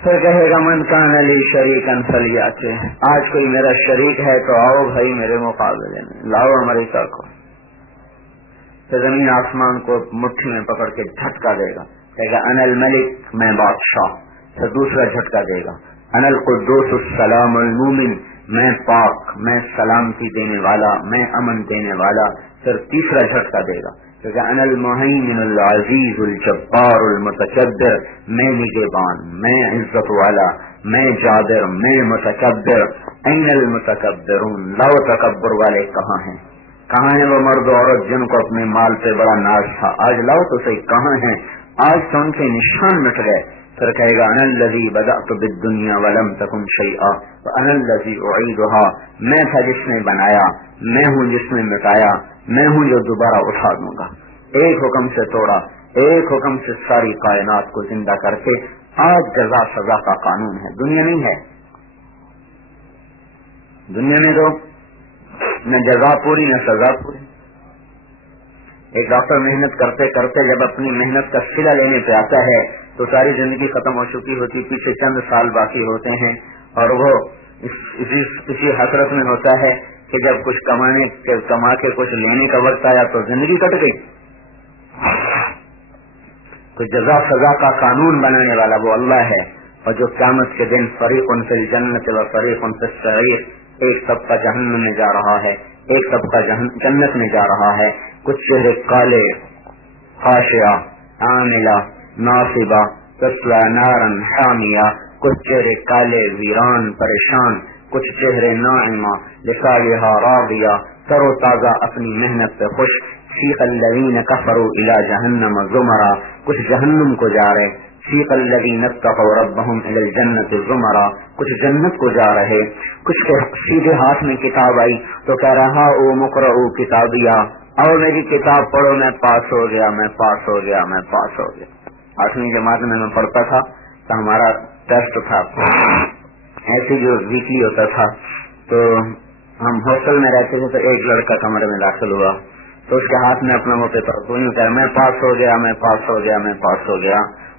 پھر کہے گا من کان لی شریکا فلیأتی، آج کوئی میرا شریک ہے تو آؤ بھائی میرے مقابلے میں، لاؤ امریکہ کو، پھر زمین آسمان کو مٹھی میں پکڑ کے جھٹکا دے گا، کہے گا انا الملک، میں بادشاہ، پھر دوسرا جھٹکا دے گا انا القدوس السلام المومن، میں پاک، میں سلامتی دینے والا، میں امن دینے والا، پھر تیسرا جھٹکا دے گا کہ انا المہیمن العزیز الجبار المتکبر، میں نگہبان، میں عزت والا، میں جابر، میں متکبر، این المتکبرون، لاؤ تکبر والے کہاں ہیں، کہاں ہیں وہ مرد و عورت جن کو اپنے مال پہ بڑا ناز تھا، آج لاؤ تو صحیح کہاں ہیں، آج تو ان کے نشان مٹ گئے، پھر کہے گا انا الذی بدأت بالدنیا ولم تکن شیئا وانا الذی اعیدها، میں تھا جس نے بنایا، میں ہوں جس نے مٹایا، میں ہوں جو دوبارہ اٹھا دوں گا، ایک حکم سے توڑا، ایک حکم سے ساری کائنات کو زندہ کر کے، آج جزا سزا کا قانون ہے، دنیا نہیں ہے، دنیا میں تو نہ جزا پوری نہ سزا پوری، ایک ڈاکٹر محنت کرتے کرتے جب اپنی محنت کا صلہ لینے پہ آتا ہے تو ساری زندگی ختم ہو چکی ہوتی، پیچھے چند سال باقی ہوتے ہیں، اور وہ اسی حسرت میں ہوتا ہے کہ جب کچھ کما کے کچھ لینے کا وقت آیا تو زندگی کٹ گئی۔ تو جزا سزا کا قانون بنانے والا وہ اللہ ہے، اور جو قیامت کے دن فریق فی الجنت و فریق فی السعیر، ایک طبقہ جہنم میں جا رہا ہے، ایک طبقہ جنت میں جا رہا ہے، کچھ چہرے کالے، خاشعہ، عاملہ، ناصبہ، تصلی نارا حامیہ، کچھ چہرے کالے، ویران، پریشان، کچھ چہرے ناعمہ، لسعیہا راضیہ، تر و تازہ اپنی محنت پہ خوش، سیق الذین کفروا الی جہنم زمرا، کچھ جہنم کو جا رہے، سیق الذین اتقوا ربہم الی الجنت زمرا، کچھ جنت کو جا رہے، کچھ کے سیدھے ہاتھ میں کتاب آئی تو کہہ رہا او مقرؤ کتابیہ، اور میری کتاب پڑھو، میں پاس ہو گیا، میں پاس ہو گیا، میں پاس ہو گیا۔ 8ویں جماعت میں پڑھتا تھا تو ہمارا ٹیسٹ تھا، ایسے جو ویکلی ہوتا تھا، تو ہم ہاسٹل میں رہتے تھے، تو ایک لڑکا کمرے میں داخل ہوا تو اس کے ہاتھ میں اپنا وہ پیپر میں پاس ہو گیا، میں پاس ہو گیا، میں پاس ہو گیا،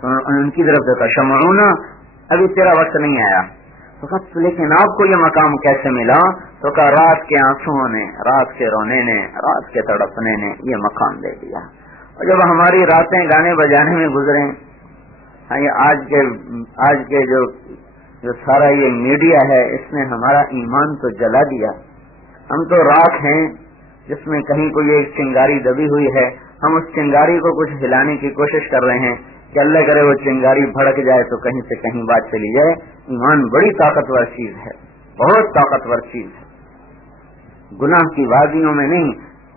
تو ان کی طرف دیکھا شمعون ابھی تیرا وقت نہیں آیا. تو کہا لیکن آپ کو یہ مقام کیسے ملا؟ تو کہا رات کے آنسوؤں نے، رات کے رونے نے، رات کے تڑپنے نے یہ مقام دے دیا. اور جب ہماری راتیں گانے بجانے میں گزریں، آج کے جو سارا یہ میڈیا ہے اس نے ہمارا ایمان تو جلا دیا. ہم تو رات ہیں جس میں کہیں کوئی ایک چنگاری دبی ہوئی ہے، ہم اس چنگاری کو کچھ ہلانے کی کوشش کر رہے ہیں کہ اللہ کرے وہ چنگاری بھڑک جائے تو کہیں سے کہیں بات چلی جائے. ایمان بڑی طاقتور چیز ہے، بہت طاقتور چیز ہے. گناہ کی وادیوں میں نہیں،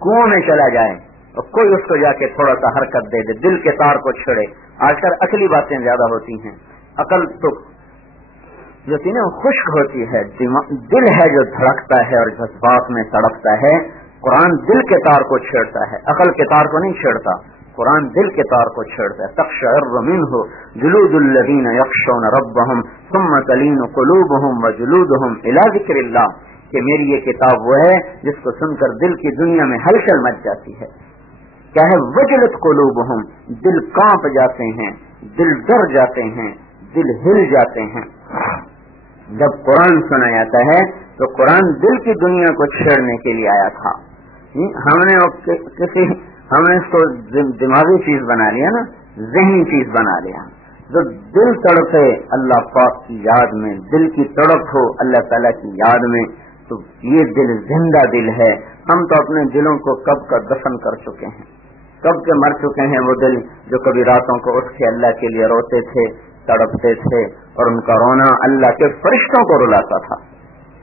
کنویں میں چلا جائے اور کوئی اس کو جا کے تھوڑا سا حرکت دے دے، دل کے تار کو چھڑے. آج کل عقلی باتیں زیادہ ہوتی ہیں، عقل تو جو تھی نا خشک ہوتی ہے، دل ہے جو دھڑکتا ہے اور جذبات میں تڑپتا ہے. قرآن دل کے تار کو چھیڑتا ہے، عقل کے تار کو نہیں چھیڑتا. قرآن دل کے تار کو چھیڑتا ہے. تقشعر منہ جلود الذین یخشون ربهم ثم تلین قلوبهم وجلودهم الی ذکر اللہ، کہ میری یہ کتاب وہ ہے جس کو سن کر دل کی دنیا میں ہلچل مچ جاتی ہے. کیا ہے؟ وجلت قلوبهم، دل کانپ جاتے ہیں، دل ڈر جاتے ہیں، دل ہل جاتے ہیں. جب قرآن سنا جاتا ہے تو قرآن دل کی دنیا کو چھیڑنے کے لیے آیا تھا. ہم نے اس کو دماغی چیز بنا لیا نا، ذہنی چیز بنا لیا. جو دل تڑپے اللہ پاک کی یاد میں، دل کی تڑپ ہو اللہ تعالیٰ کی یاد میں، تو یہ دل زندہ دل ہے. ہم تو اپنے دلوں کو کب کا دفن کر چکے ہیں، کب کے مر چکے ہیں. وہ دل جو کبھی راتوں کو اٹھ کے اللہ کے لیے روتے تھے، تڑپتے تھے، اور ان کا رونا اللہ کے فرشتوں کو رلاتا تھا.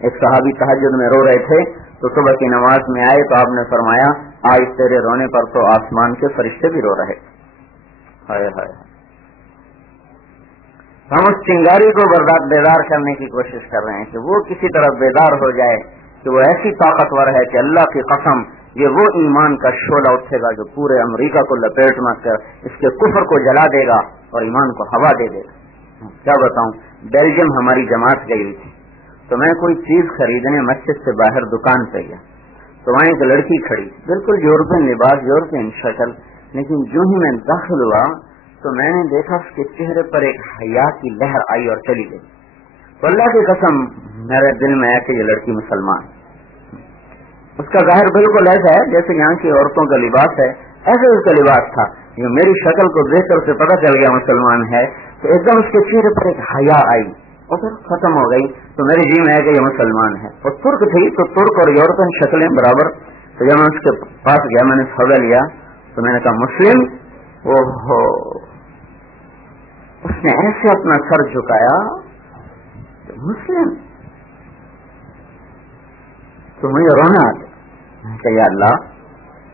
ایک صحابی تہجد میں رو رہے تھے تو صبح کی نماز میں آئے تو آپ نے فرمایا آج تیرے رونے پر تو آسمان کے فرشتے بھی رو رہے. ہائے ہائے. ہم اس چنگاری کو بیدار کرنے کی کوشش کر رہے ہیں کہ وہ کسی طرح بیدار ہو جائے کہ وہ ایسی طاقتور ہے کہ اللہ کی قسم یہ وہ ایمان کا شعلہ اٹھے گا جو پورے امریکہ کو لپیٹ مار کر اس کے کفر کو جلا دے گا اور ایمان کو ہوا دے دے گا. کیا بتاؤں، بیلجیم ہماری جماعت گئی ہوئی تھی تو میں کوئی چیز خریدنے مسجد سے باہر دکان پہ گیا تو وہاں ایک لڑکی کھڑی، بالکل یورپین لباس، یورپین شکل، لیکن جو ہی میں داخل ہوا تو میں نے دیکھا اس کے چہرے پر ایک حیا کی لہر آئی اور چلی گئی. تو اللہ کی قسم میرے دل میں ہے کہ یہ لڑکی مسلمان. اس کا ظاہر بالکل ایسا ہے جیسے یہاں کی عورتوں کا لباس ہے، ایسے اس کا لباس تھا. یہ میری شکل کو دیکھ کر اسے پتہ چل گیا مسلمان ہے، تو ایک دم اس کے چہرے پر ایک حیا آئی اور پھر ختم ہو گئی. تو میرے جی میں ہے کہ یہ مسلمان ہے. اور ترک تھی تو ترک اور یورپین شکلیں برابر. تو جب میں اس کے پاس گیا میں نے سودا لیا تو میں نے کہا مسلم. اوہو، اس نے ایسے اپنا سر جھکایا کہ مسلم. تو مجھے رونا آ گیا کہ یا اللہ،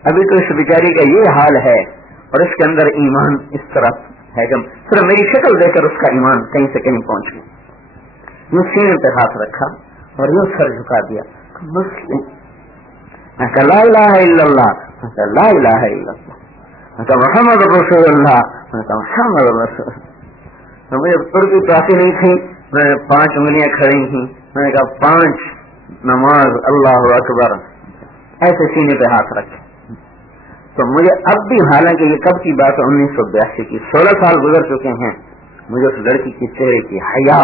ابھی تو اس بیچاری کا یہ حال ہے اور اس کے اندر ایمان اس طرح ہے کہ صرف میری شکل دیکھ کر اس کا ایمان کہیں سے کہیں پہنچ گیا. یوں سینے پہ ہاتھ رکھا اور یوں سر جھکا دیا. مسلم. میں کہا لا الہ الا اللہ، میں کہا لا الہ الا اللہ، میں کہا محمد رسول اللہ، میں کہا محمد رسول اللہ. تو مجھے ترکی تو آتی نہیں تھی، میں نے 5 انگلیاں کھڑی تھیں، میں نے کہا 5 نماز اللہ اکبر، ایسے سینے پہ ہاتھ رکھے. تو مجھے اب بھی، حالانکہ یہ کب کی بات ہے 1982 کی، 16 سال گزر چکے ہیں، مجھے اس لڑکی کے چہرے کی حیا،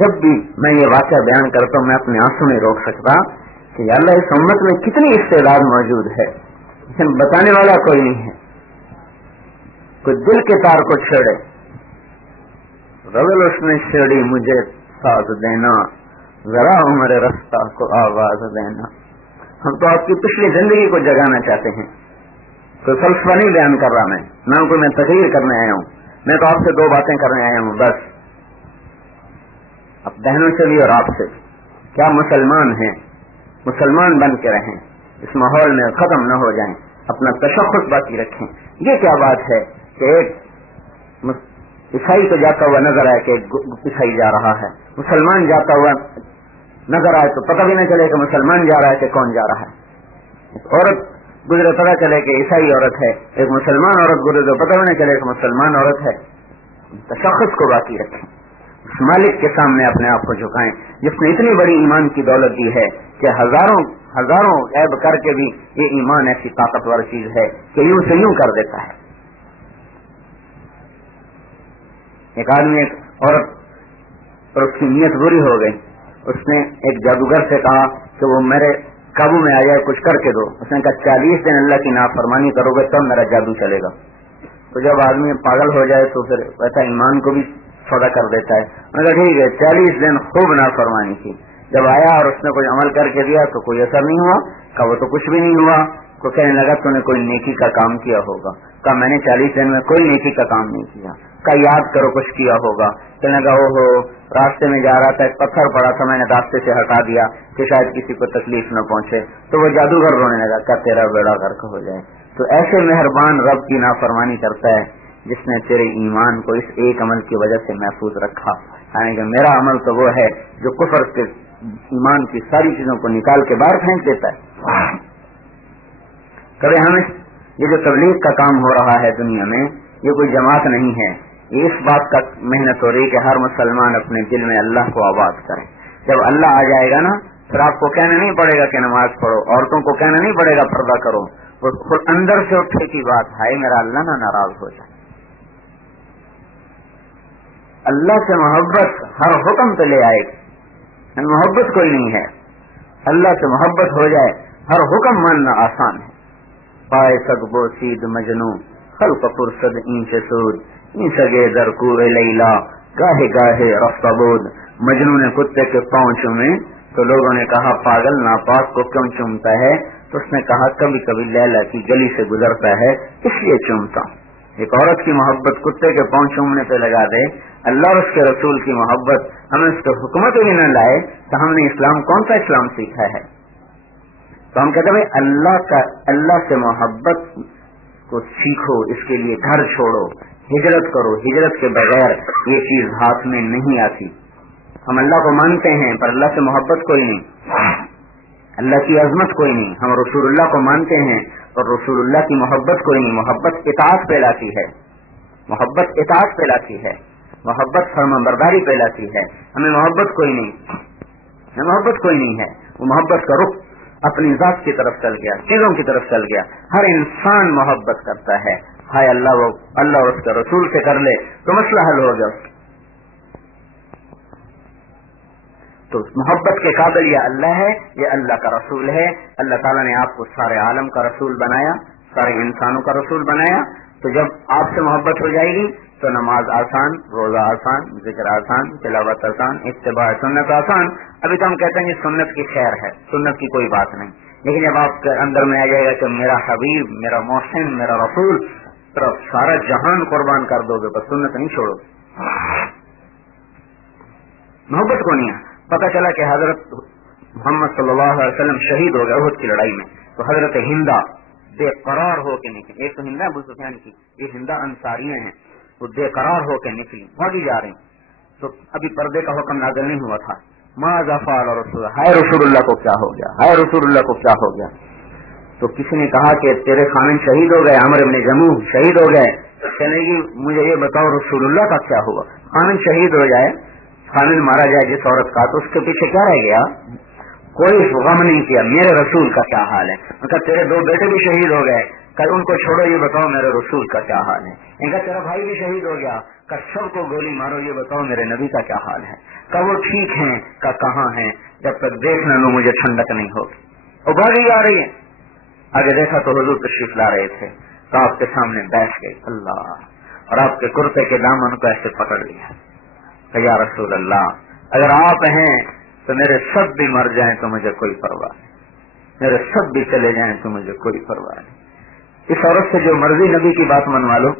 جب بھی میں یہ واقعہ بیان کرتا ہوں میں اپنے آنسو نہیں روک سکتا کہ یا اللہ اس امت میں کتنی استعداد موجود ہے لیکن بتانے والا کوئی نہیں ہے. کوئی دل کے تار کو چھیڑے. رول اس میں چھیڑی مجھے ساز دینا، ذرا عمر رستہ کو آواز دینا. ہم تو آپ کی پچھلی زندگی کو جگانا چاہتے ہیں. کوئی فلسفہ نہیں بیان کر رہا میں کوئی میں تقریر کرنے آیا ہوں. میں تو آپ سے 2 باتیں کرنے آیا ہوں بس، اب بہنوں سے بھی اور آپ سے. کیا مسلمان ہیں، مسلمان بن کے رہیں، اس ماحول میں ختم نہ ہو جائیں، اپنا تشخص باقی رکھیں. یہ کیا بات ہے کہ ایک عیسائی کو جاتا ہوا نظر آئے کہ عیسائی جا رہا ہے، مسلمان جاتا ہوا نظر آئے تو پتہ بھی نہ چلے کہ مسلمان جا رہا ہے کہ کون جا رہا ہے. ایک عورت گزرے پتہ چلے کہ عیسائی عورت ہے، ایک مسلمان عورت گزرے تو پتہ بھی نہ چلے کہ مسلمان عورت ہے. تشخص کو باقی رکھیں، اس مالک کے سامنے اپنے آپ کو جھکائیں جس نے اتنی بڑی ایمان کی دولت دی ہے کہ ہزاروں عیب کر کے بھی یہ ایمان ایسی طاقتور چیز ہے کہ یوں سے یوں کر دیتا ہے. ایک آدمی ایک عورت اور اس کی نیت بری ہو گئی، اس نے ایک جادوگر سے کہا کہ وہ میرے قابو میں آ جائے، کچھ کر کے دو. اس نے کہا 40 دن اللہ کی نافرمانی کرو گے تب میرا جادو چلے گا. تو جب آدمی پاگل ہو جائے تو پھر ویسا ایمان کو بھی سودا کر دیتا ہے. میں نے کہا ٹھیک ہے، 40 دن خوب نافرمانی کی. جب آیا اور اس نے کوئی عمل کر کے دیا تو کوئی اثر نہیں ہوا. کہا وہ تو کچھ بھی نہیں ہوا. تو کہنے لگا تو نے کوئی نیکی کا کام کیا ہوگا. کہا میں نے 40 دن میں کوئی نیکی کا کام نہیں کیا. کہا یاد کرو کچھ کیا ہوگا. کہنے لگا او راستے میں جا رہا تھا، ایک پتھر پڑا تھا، میں نے راستے سے ہٹا دیا کہ شاید کسی کو تکلیف نہ پہنچے. تو وہ جادوگر رونے لگا کہ تیرا بیڑا غرق ہو جائے. تو ایسے مہربان رب کی نافرمانی کرتا ہے جس نے تیرے ایمان کو اس ایک عمل کی وجہ سے محفوظ رکھا. یعنی کہ میرا عمل تو وہ ہے جو کفر کے ایمان کی ساری چیزوں کو نکال کے باہر پھینک دیتا ہے. کبھی ہمیں یہ جو تبلیغ کا کام ہو رہا ہے دنیا میں، یہ کوئی جماعت نہیں ہے. یہ اس بات کا محنت ہو رہی ہے کہ ہر مسلمان اپنے دل میں اللہ کو آباد کرے. جب اللہ آ جائے گا نا پھر آپ کو کہنا نہیں پڑے گا کہ نماز پڑھو، عورتوں کو کہنا نہیں پڑے گا پردہ کرو. وہ خود اندر سے اٹھے کی بات ہے، میرا اللہ نہ ناراض ہو جائے. اللہ سے محبت ہر حکم پہ لے آئے گی. محبت کوئی نہیں ہے. اللہ سے محبت ہو جائے ہر حکم ماننا آسان ہے. پائے سگبو سید مجنو خلق فرصد این سے سود این سگے در کوئے لیلا گاہے گاہے رفتہ بود. مجنو نے کتے کے پاؤں چومے تو لوگوں نے کہا پاگل ناپاک کو کیوں چومتا ہے؟ تو اس نے کہا کبھی کبھی لیلا کی گلی سے گزرتا ہے اس لیے چومتا. ایک عورت کی محبت کتے کے پاؤں چومنے پہ لگا دے. اللہ اور اس کے رسول کی محبت ہمیں اس کے حکمت بھی نہ لائے تو ہم نے اسلام کون سا اسلام سیکھا ہے؟ تو ہم کہتے ہیں اللہ سے محبت کو سیکھو، اس کے لیے گھر چھوڑو، ہجرت کرو. ہجرت کے بغیر یہ چیز ہاتھ میں نہیں آتی. ہم اللہ کو مانتے ہیں پر اللہ سے محبت کوئی نہیں، اللہ کی عظمت کوئی نہیں. ہم رسول اللہ کو مانتے ہیں اور رسول اللہ کی محبت کوئی نہیں. محبت اطاعت پہ لاتی ہے، محبت اطاعت پہ لاتی ہے، محبت فرمانبرداری پہ لاتی ہے. ہمیں محبت کوئی نہیں، محبت کوئی نہیں ہے. وہ محبت کا رخ اپنی ذات کی طرف چل گیا، چیزوں کی طرف چل گیا. ہر انسان محبت کرتا ہے. ہائے اللہ اور اس کے رسول سے کر لے تو مسئلہ حل ہو گیا. تو محبت کے قابل یہ اللہ ہے، یہ اللہ کا رسول ہے. اللہ تعالیٰ نے آپ کو سارے عالم کا رسول بنایا، سارے انسانوں کا رسول بنایا. تو جب آپ سے محبت ہو جائے گی تو نماز آسان، روزہ آسان، ذکر آسان، تلاوت آسان، اتباع سنت آسان. ابھی تو ہم کہتے ہیں کہ سنت کی خیر ہے، سنت کی کوئی بات نہیں. لیکن جب آپ کے اندر میں آ جائے گا کہ میرا حبیب، میرا محسن، میرا رسول، تو سارا جہان قربان کر دو گے، بس سنت نہیں چھوڑو. محبت کو نہیں ہے. پتہ چلا کہ حضرت محمد صلی اللہ علیہ وسلم شہید ہو گئے احد کی لڑائی میں. تو حضرت ہندا بے قرار ہو کے نکلی. ایک تو ہندا ابو سفیان کی، یہ ہندا انصاریہ ہیں. وہ بے قرار ہو کے نکلی، بھاگی جا رہی. تو ابھی پردے کا حکم نازل نہیں ہوا تھا. ماذا فعل رسول، ہائے رسول اللہ کو کیا ہو گیا، ہائے رسول اللہ کو کیا ہو گیا. تو کسی نے کہا کہ تیرے خامن شہید ہو گئے، عمر بن جموح شہید ہو گئے. کہنے لگی مجھے یہ بتاؤ رسول اللہ کا کیا ہوا. خامن شہید ہو جائے، خامن مارا جائے جس عورت کا، تو اس کے پیچھے کیا رہ گیا؟ کوئی غم نہیں کیا. میرے رسول کا کیا حال ہے؟ مطلب تیرے 2 بیٹے بھی شہید ہو گئے، کہ ان کو چھوڑو، یہ بتاؤ میرے رسول کا کیا حال ہے. ان کا تیرا بھائی بھی شہید ہو گیا، کہ سب کو گولی مارو، یہ بتاؤ میرے نبی کا کیا حال ہے. کہ وہ ٹھیک ہیں، کہ کہاں ہیں، جب تک دیکھ نہ لوں مجھے ٹھنڈک نہیں ہوگی. وہ بھاگی آ رہی ہے. آگے دیکھا تو حضور تشریف لا رہے تھے. تو آپ کے سامنے بیٹھ گئی اللہ، اور آپ کے کرتے کے دامن کو ایسے پکڑ لیا کہ یا رسول اللہ، اگر آپ ہیں تو میرے سب بھی مر جائیں تو مجھے کوئی پرواہ نہیں، میرے سب بھی چلے جائیں تو مجھے کوئی پرواہ نہیں. اس عورت سے جو مرضی نبی کی بات منوا لو.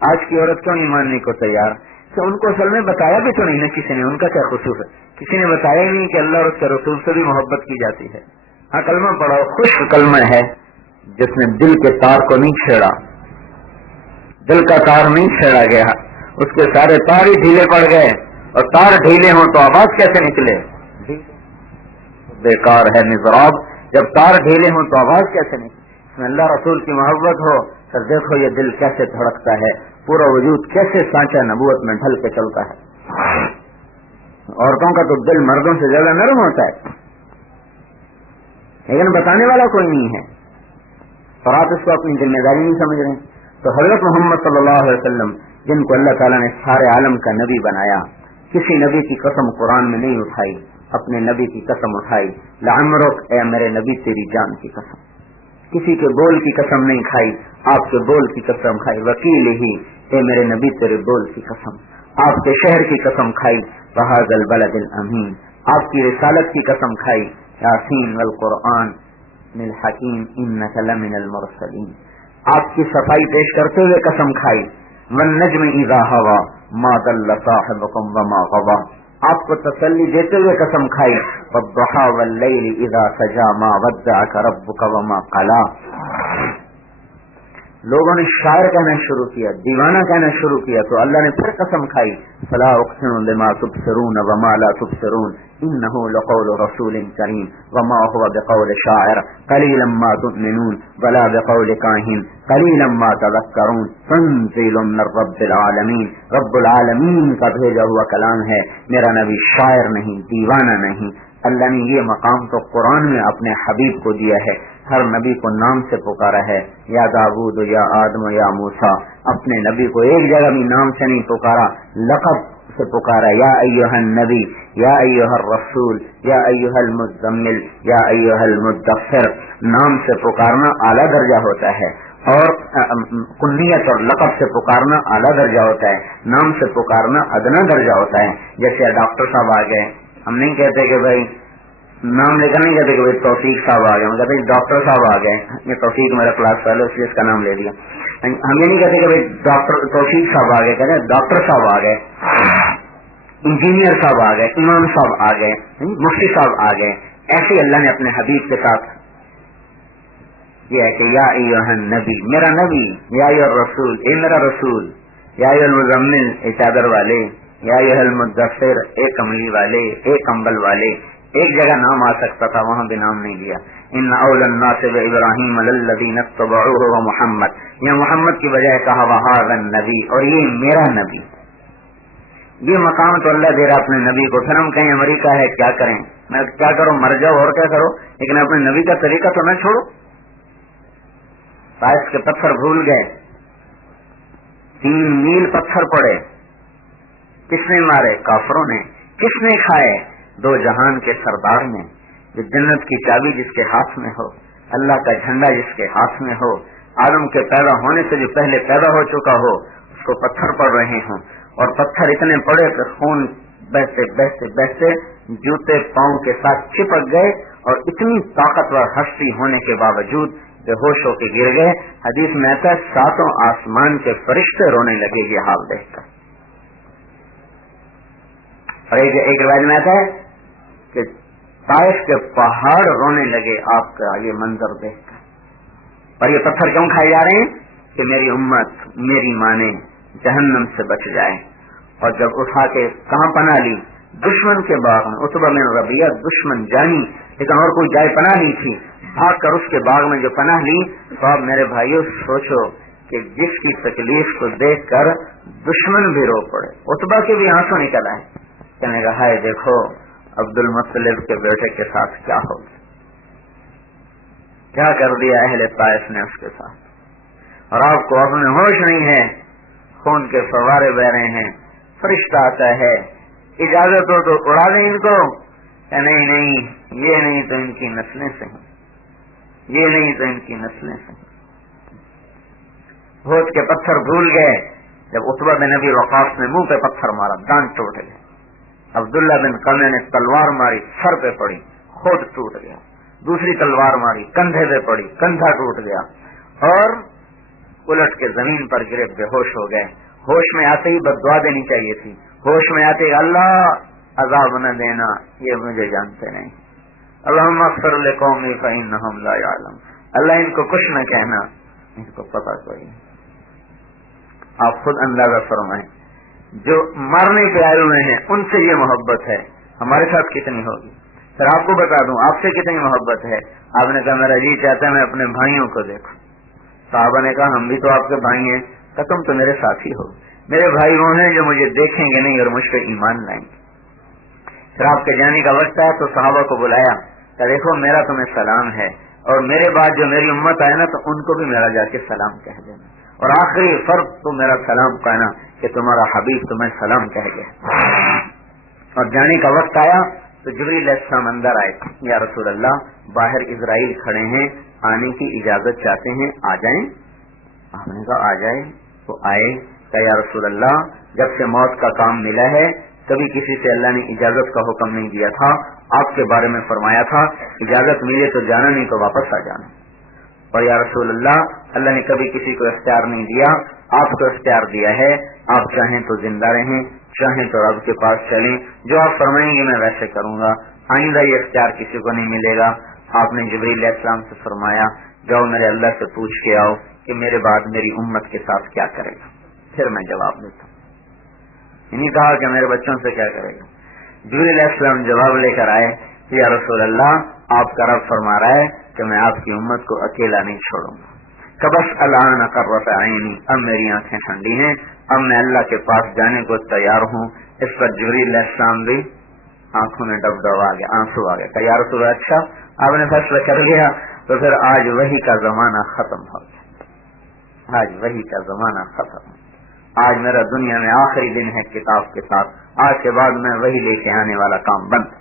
آج کی عورت کیوں نہیں ماننے کو تیار؟ کہ ان کو اصل میں بتایا بھی تو نہیں نا کسی نے. ان کا کیا قصور ہے؟ کسی نے بتایا ہی نہیں کہ اللہ اور اس کے رسول سے بھی محبت کی جاتی ہے. ہاں کلمہ پڑھو، خوش کلمہ ہے جس نے دل کے تار کو نہیں چھیڑا، دل کا تار نہیں چھیڑا گیا، اس کے سارے تار ہی ڈھیلے پڑ گئے. اور تار ڈھیلے ہوں تو آواز کیسے نکلے؟ بیکار ہے مضراب. جب تار ڈھیلے ہوں تو آواز کیسے نکلے؟ اس میں اللہ رسول کی محبت ہو تو دیکھو یہ دل کیسے دھڑکتا ہے، پورا وجود کیسے سانچہ نبوت میں ڈھل کے چلتا ہے. عورتوں کا تو دل مردوں سے زیادہ نرم ہوتا ہے، لیکن بتانے والا کوئی نہیں ہے، اور آپ اس کو اپنی ذمہ داری نہیں سمجھ رہے ہیں. تو حضرت محمد صلی اللہ علیہ وسلم جن کو اللہ تعالیٰ نے سارے عالم کا نبی بنایا، کسی نبی کی قسم قرآن میں نہیں اٹھائی، اپنے نبی کی قسم اٹھائی، لعمرک اے میرے نبی تیری جان کی قسم، کسی کے بول کی قسم نہیں کھائی، آپ کے بول کی قسم کھائی، وکیل ہی اے میرے نبی تیرے بول کی قسم، آپ کے شہر کی قسم کھائی، وہذا البلد الامین، آپ کی رسالت کی قسم کھائی، یاسین والقرآن الحکیم انک لمن المرسلین، آپ کی صفائی پیش کرتے ہوئے قسم کھائی، والنجم اذا ہوا ما ضل صاحبکم وما غوا، آپ کو تسلی دیتے ہوئے قسم کھائی، والضحی واللیل اذا سجا ما ودعک ربک وما قلا۔ لوگوں نے شاعر کہنا شروع کیا، دیوانہ کہنا شروع کیا، تو اللہ نے پھر قسم کھائی، فلا اقسم بما تبصرون وما لا تبصرون انه لقول رسول کریم وما هو بقول شاعر قلیلا ما تؤمنون ولا بقول کاہن قلیلا ما تذکرون تنزیل من رب العالمین، رب العالمین کا بھیجا ہوا کلام ہے، میرا نبی شاعر نہیں، دیوانہ نہیں۔ اللہ نے یہ مقام تو قرآن میں اپنے حبیب کو دیا ہے، ہر نبی کو نام سے پکارا ہے، یا داؤد یا آدم یا موسیٰ، اپنے نبی کو ایک جگہ بھی نام سے نہیں پکارا، لقب سے پکارا، یا ایھا النبی، یا ایھا الرسول، یا ایھا المزمل، یا ایھا المدثر۔ نام سے پکارنا اعلیٰ درجہ ہوتا ہے، اور کنیت اور لقب سے پکارنا اعلیٰ درجہ ہوتا ہے، نام سے پکارنا ادنا درجہ ہوتا ہے۔ جیسے ڈاکٹر صاحب آ گئے، ہم نہیں کہتے کہ بھائی نام لے کر نہیں کہتے کہ بھائی توفیق صاحب آ گئے، ہم کہتے ہیں ڈاکٹر صاحب آ گئے، یہ توفیق میرا کلاس فیلو اس لیے اس کا نام لے دیا۔ ہم یہ نہیں کہتے کہ بھائی ڈاکٹر توفیق صاحب آ گئے، کہتے ہیں ڈاکٹر صاحب آ گئے، انجینئر صاحب آ گئے، امام صاحب آ گئے، مفتی صاحب آ گئے۔ ایسے اللہ نے اپنے حبیب کے ساتھ یہ ہے کہ یا ایھا النبی، میرا نبی، یا ایھا الرسول، اے میرا رسول، یا ایھا المزمل، اے چادر والے، یا ایھا المدثر، اے کملی والے، اے کمبل والے۔ ایک جگہ نام آ سکتا تھا، وہاں بھی نام نہیں لیا۔ ان اول الناس بابراہیم للذین اتبعوہ ومحمد، یہ محمد کی بجائے کہا وہذا النبی، اور یہ میرا نبی۔ یہ مقام تو اللہ دے رہا اپنے نبی کو۔ پھر ہم کہیں امریکہ ہے، کیا کریں، میں کیا کروں، مر جاؤ اور کیا کرو، لیکن اپنے نبی کا طریقہ تو نہ چھوڑو۔ طائف کے پتھر بھول گئے، 3 میل پتھر پڑے، کس نے مارے؟ کافروں نے۔ کس نے کھائے؟ 2 جہان کے سردار نے۔ جو جنت کی چابی جس کے ہاتھ میں ہو، اللہ کا جھنڈا جس کے ہاتھ میں ہو، آدم کے پیدا ہونے سے جو پہلے پیدا ہو چکا ہو، اس کو پتھر پڑ رہے ہوں، اور پتھر اتنے پڑے کہ خون بہتے بہتے بہتے جوتے پاؤں کے ساتھ چپک گئے، اور اتنی طاقتور ہستی ہونے کے باوجود بے ہوش ہو کے گر گئے۔ حدیث میں آتا ہے 7 آسمان کے فرشتے رونے لگے یہ حال دیکھ کر، اور ایک روایت میں آتا ہے کہ طائف کے پہاڑ رونے لگے آپ کا یہ منظر دیکھ کر۔ اور یہ پتھر کیوں کھائے جا رہے ہیں؟ کہ میری امت، میری مانے جہنم سے بچ جائے۔ اور جب اٹھا کے کہاں پناہ لی؟ دشمن کے باغ میں۔ عتبہ بن ربیعہ دشمن جانی، لیکن اور کوئی جائے پناہ نہیں تھی، بھاگ کر اس کے باغ میں جو پناہ لی۔ تو اب میرے بھائیوں سوچو کہ جس کی تکلیف کو دیکھ کر دشمن بھی رو پڑے، عتبہ کے بھی آنسو نکل آئے، کہنے لگا ہائے دیکھو عبد المطلب کے بیٹے کے ساتھ کیا ہو گیا، کیا کر دیا اہل طائف نے اس کے ساتھ، اور آپ کو اب میں ہوش نہیں ہے، خون کے فوارے بہ رہے ہیں۔ فرشتہ آتا ہے، اجازت ہو تو اڑا دیں ان کو، کہ نہیں نہیں، یہ نہیں تو ان کی نسلیں سے ہیں، یہ نہیں تو ان کی نسلیں سے ہیں۔ بھوت کے پتھر بھول گئے۔ جب عتبہ بن ابی وقاص نے منہ پہ پتھر مارا، دانت ٹوٹ گئے۔ عبداللہ بن قمع نے تلوار ماری، سر پہ پڑی، خود ٹوٹ گیا۔ دوسری تلوار ماری، کندھے پہ پڑی، کندھا ٹوٹ گیا، اور الٹ کے زمین پر گرے، بے ہوش ہو گئے۔ ہوش میں آتے ہی بد دعا دینی چاہیے تھی، ہوش میں آتے ہی اللہ عذاب نہ دینا، یہ مجھے جانتے نہیں، اللہم اغفر لقومی فإنہم لا یعلمون، اللہ ان کو کچھ نہ کہنا، ان کو پتہ کوئی نہیں۔ آپ خود اندازہ فرمائیں، جو مرنے پہ آئے ہوئے ہیں ان سے یہ محبت ہے، ہمارے ساتھ کتنی ہوگی؟ پھر آپ کو بتا دوں آپ سے کتنی محبت ہے۔ آپ نے کہا میرا جی چاہتا ہے میں اپنے بھائیوں کو دیکھوں۔ صحابہ نے کہا ہم بھی تو آپ کے بھائی ہیں، کہ تم تو میرے ساتھی ہو، میرے بھائی وہ ہیں جو مجھے دیکھیں گے نہیں اور مجھ پہ ایمان لائیں گے۔ پھر آپ کے جانے کا وقت آیا تو صحابہ کو بلایا کہ دیکھو میرا تمہیں سلام ہے، اور میرے بعد جو میری امت آئے نا تو ان کو بھی میرا جا کے سلام کہہ دینا۔ اور آخری فرق تو میرا سلام کہنا کہ تمہارا حبیب تمہیں سلام کہہ گیا. اور جانے کا وقت آیا تو جبریل علیہ السلام اندر آئے. یا رسول اللہ باہر اسرائیل کھڑے ہیں, آنے کی اجازت چاہتے ہیں, آ جائیں. آپ نے کہا آ جائے. تو آئے. کہ یا رسول اللہ جب سے موت کا کام ملا ہے کبھی کسی سے اللہ نے اجازت کا حکم نہیں دیا تھا. آپ کے بارے میں فرمایا تھا اجازت ملے تو جانا, نہیں تو واپس آ جانا. اور یا رسول اللہ نے کبھی کسی کو اختیار نہیں دیا, آپ کو اختیار دیا ہے. آپ چاہیں تو زندہ رہیں, چاہیں تو رب کے پاس چلیں, جو آپ فرمائیں گے میں ویسے کروں گا. آئندہ یہ اختیار کسی کو نہیں ملے گا. آپ نے جبریل علیہ السلام سے فرمایا جاؤ میرے اللہ سے پوچھ کے آؤ کہ میرے بعد میری امت کے ساتھ کیا کرے گا, پھر میں جواب دیتا ہوں. نہیں کہا کہ میرے بچوں سے کیا کرے گا. جبریل علیہ السلام جواب لے کر آئے کہ یا رسول اللہ آپ کا رب فرما رہا ہے کہ میں آپ کی امت کو اکیلا نہیں چھوڑوں گا. کبس الان قرۃ عینی, اب میری آنکھیں ٹھنڈی ہیں, اب میں اللہ کے پاس جانے کو تیار ہوں. اس پر جبریل علیہ السلام بھی آنکھوں میں ڈب آ گیا, آنسو آ گیا. کہ یا رسول اللہ اچھا آپ نے فیصلہ کر لیا تو پھر آج وحی کا زمانہ ختم ہو گیا. آج وحی کا زمانہ ختم. آج میرا دنیا میں آخری دن ہے کتاب کے ساتھ. آج کے بعد میں وہی لے کے آنے والا کام بند.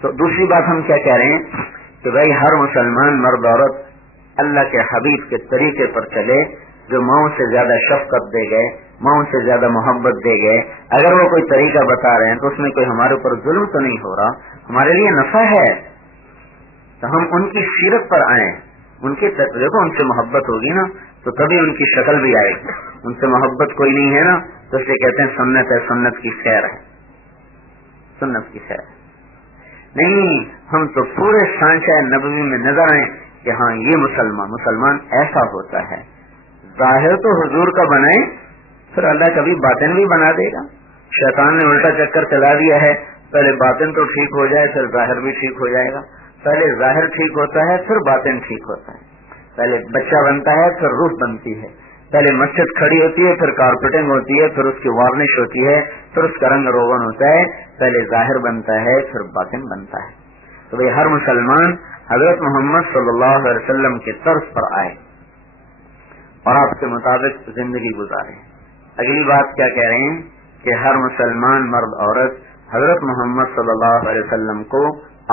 تو دوسری بات ہم کیا کہہ رہے ہیں کہ بھائی ہر مسلمان مرد عورت اللہ کے حبیب کے طریقے پر چلے, جو ماؤں سے زیادہ شفقت دے گئے, ماؤں سے زیادہ محبت دے گئے. اگر وہ کوئی طریقہ بتا رہے ہیں تو اس میں کوئی ہمارے اوپر ظلم تو نہیں ہو رہا, ہمارے لیے نفع ہے. تو ہم ان کی سیرت پر آئیں, ان کے دیکھو ان سے محبت ہوگی نا تو کبھی ان کی شکل بھی آئے گی. ان سے محبت کوئی نہیں ہے نا تو اسے کہتے ہیں سنت ہے, سنت کی خیر ہے, سنت کی خیر نہیں. ہم تو پورے سانچہ نبوی میں نظر آئیں کہ ہاں یہ مسلمان ایسا ہوتا ہے. ظاہر تو حضور کا بنائیں, پھر اللہ کبھی باطن بھی بنا دے گا. شیطان نے الٹا چکر چلا دیا ہے, پہلے باطن تو ٹھیک ہو جائے پھر ظاہر بھی ٹھیک ہو جائے گا. پہلے ظاہر ٹھیک ہوتا ہے پھر باطن ٹھیک ہوتا ہے. پہلے بچہ بنتا ہے پھر روح بنتی ہے. پہلے مسجد کھڑی ہوتی ہے پھر کارپیٹنگ ہوتی ہے پھر اس کی وارنش ہوتی ہے پھر اس کا رنگ روغن ہوتا ہے. پہلے ظاہر بنتا ہے پھر باطن بنتا ہے. تو بھئی ہر مسلمان حضرت محمد صلی اللہ علیہ وسلم کے طرز پر آئے اور آپ کے مطابق زندگی گزارے. اگلی بات کیا کہہ رہے ہیں کہ ہر مسلمان مرد عورت حضرت محمد صلی اللہ علیہ وسلم کو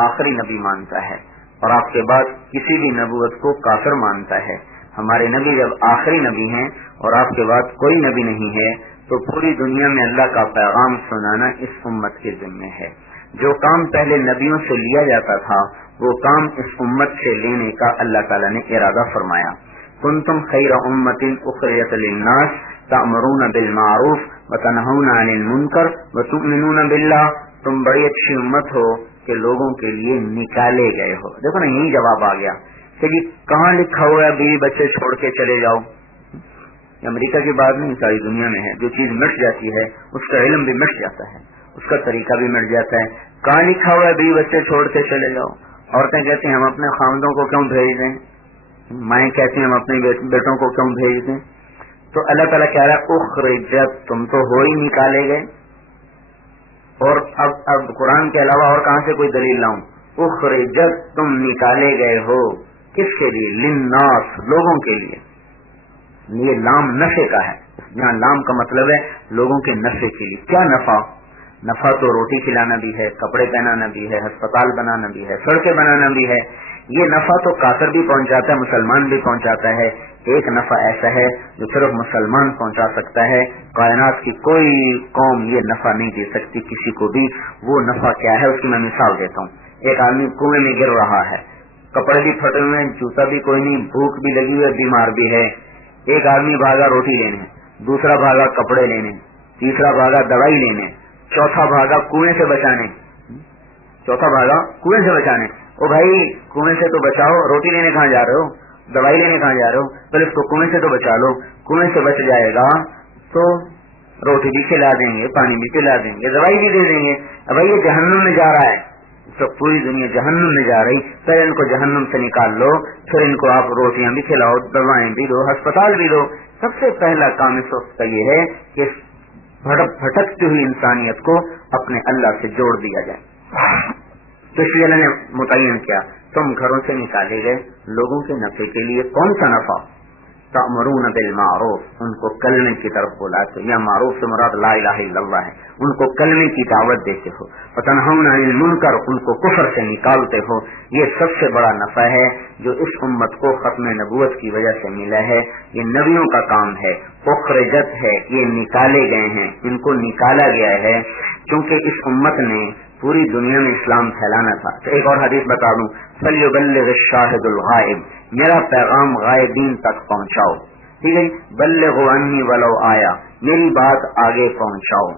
آخری نبی مانتا ہے اور آپ کے بعد کسی بھی نبوت کو کافر مانتا ہے. ہمارے نبی جب آخری نبی ہیں اور آپ کے بعد کوئی نبی نہیں ہے تو پوری دنیا میں اللہ کا پیغام سنانا اس امت کے ذمہ ہے. جو کام پہلے نبیوں سے لیا جاتا تھا وہ کام اس امت سے لینے کا اللہ تعالیٰ نے ارادہ فرمایا. کنتم خیر امت اخرجت للناس تأمرون بالمعروف وتنہون عن المنکر وتؤمنون باللہ. تم بڑی اچھی امت ہو کہ لوگوں کے لیے نکالے گئے ہو. دیکھو نا یہی جواب آ گیا کہ جی کہاں لکھا ہوا ہے بیوی بچے چھوڑ کے چلے جاؤ. امریکہ کی بات نہیں, ساری دنیا میں ہے. جو چیز مٹ جاتی ہے اس کا علم بھی مٹ جاتا ہے, اس کا طریقہ بھی مٹ جاتا ہے. کہاں لکھا ہوا ہے بیوی بچے چھوڑ کے چلے جاؤ. عورتیں کہتی ہیں ہم اپنے خاندوں کو کیوں بھیج دیں, مائیں کہتی ہیں ہم اپنے بیٹوں کو کیوں بھیج دیں. تو اللہ تعالیٰ کہہ رہا ہے اخرجت, تم تو ہو ہی نکالے گئے. اور اب قرآن کے علاوہ اور کہاں سے کوئی دلیل لاؤں. اخرجت, تم نکالے گئے ہو. کس کے لیے؟ للناس, لوگوں کے لیے. یہ لام نفع کا ہے, یہاں لام کا مطلب ہے لوگوں کے نفع کے لیے. کیا نفع؟ نفع تو روٹی کھلانا بھی ہے, کپڑے پہنانا بھی ہے, ہسپتال بنانا بھی ہے, سڑکیں بنانا بھی ہے. یہ نفع تو کافر بھی پہنچاتا ہے, مسلمان بھی پہنچاتا ہے. ایک نفع ایسا ہے جو صرف مسلمان پہنچا سکتا ہے, کائنات کی کوئی قوم یہ نفع نہیں دے سکتی کسی کو بھی. وہ نفع کیا ہے اس کی میں مثال دیتا ہوں. ایک آدمی کنویں میں گر رہا ہے, کپڑے بھی پھٹے ہوئے ہیں, جوتا بھی کوئی نہیں, بھوک بھی لگی ہوئی ہے, بیمار بھی ہے. ایک آدمی بھاگا روٹی لینے, دوسرا بھاگا کپڑے لینے, تیسرا بھاگا دوائی لینے, چوتھا بھاگا کنویں سے بچانے. او بھائی کنویں سے تو بچاؤ, روٹی لینے کہاں جا رہے ہو, دوائی لینے کہاں جا رہے ہو, پہلے اس کو کنویں سے تو بچا لو. کنویں سے بچ جائے گا تو روٹی بھی کھلا دیں گے, پانی بھی پلا دیں گے, دوائی بھی دے دیں گے. اب یہ جہنم میں جا رہا ہے, تو پوری دنیا جہنم میں جا رہی. پہلے ان کو جہنم سے نکال لو, پھر ان کو آپ روٹیاں بھی کھلاؤ, دوائیں بھی دو, ہسپتال بھی دو. سب سے پہلا کام اس وقت کا یہ ہے کہ بھٹکتی ہوئی انسانیت کو اپنے اللہ سے جوڑ دیا جائے. تو اس لیے اللہ نے متعین کیا, تم گھروں سے نکالے گئے لوگوں کے نفع کے لیے. کون سا نفع؟ تأمرون بالمعروف, ان کو کلمے کی طرف بلاتے ہو, یا معروف سے مراد لا الہ الا اللہ ہے, ان کو کلمے کی دعوت دیتے ہو. وتنہون عن المنکر, ان کو کفر سے نکالتے ہو. یہ سب سے بڑا نفع ہے جو اس امت کو ختم نبوت کی وجہ سے ملا ہے. یہ نبیوں کا کام ہے. اخرجت ہے, یہ نکالے گئے ہیں, ان کو نکالا گیا ہے, کیونکہ اس امت نے پوری دنیا میں اسلام پھیلانا تھا. تو ایک اور حدیث بتا دوں, فلیبلغ الشاہد الغائب, میرا پیغام غائبین تک پہنچاؤ. ٹھیک ہے, بلغوا انی ولو آیا, میری بات آگے پہنچاؤ.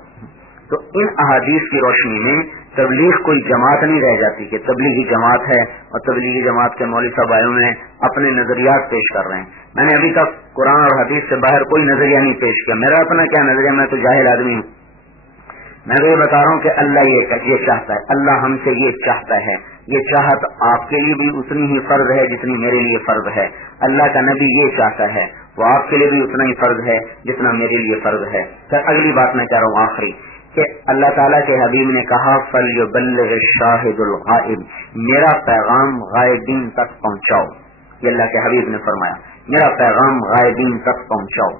تو ان احادیث کی روشنی میں تبلیغ کوئی جماعت نہیں رہ جاتی کہ تبلیغی جماعت ہے اور تبلیغی جماعت کے مولوی صاحب آئے ہوئے ہیں اپنے نظریات پیش کر رہے ہیں. میں نے ابھی تک قرآن اور حدیث سے باہر کوئی نظریہ نہیں پیش کیا. میرا اپنا کیا نظریہ, میں تو جاہل آدمی ہوں. میں تو یہ بتا رہا ہوں کہ اللہ یہ چاہتا ہے, اللہ ہم سے یہ چاہتا ہے. یہ چاہت آپ کے لیے بھی اتنی ہی فرض ہے جتنی میرے لیے فرض ہے. اللہ کا نبی یہ چاہتا ہے, وہ آپ کے لیے بھی اتنا ہی فرض ہے جتنا میرے لیے فرض ہے. پھر اگلی بات میں کہہ رہا ہوں آخری, کہ اللہ تعالیٰ کے حبیب نے کہا فَلْيُبَلِّغِ الشَّاهِدُ الْغَائِبُ, میرا پیغام غائبین تک پہنچاؤ. یہ اللہ کے حبیب نے فرمایا, میرا پیغام غائبین تک پہنچاؤ.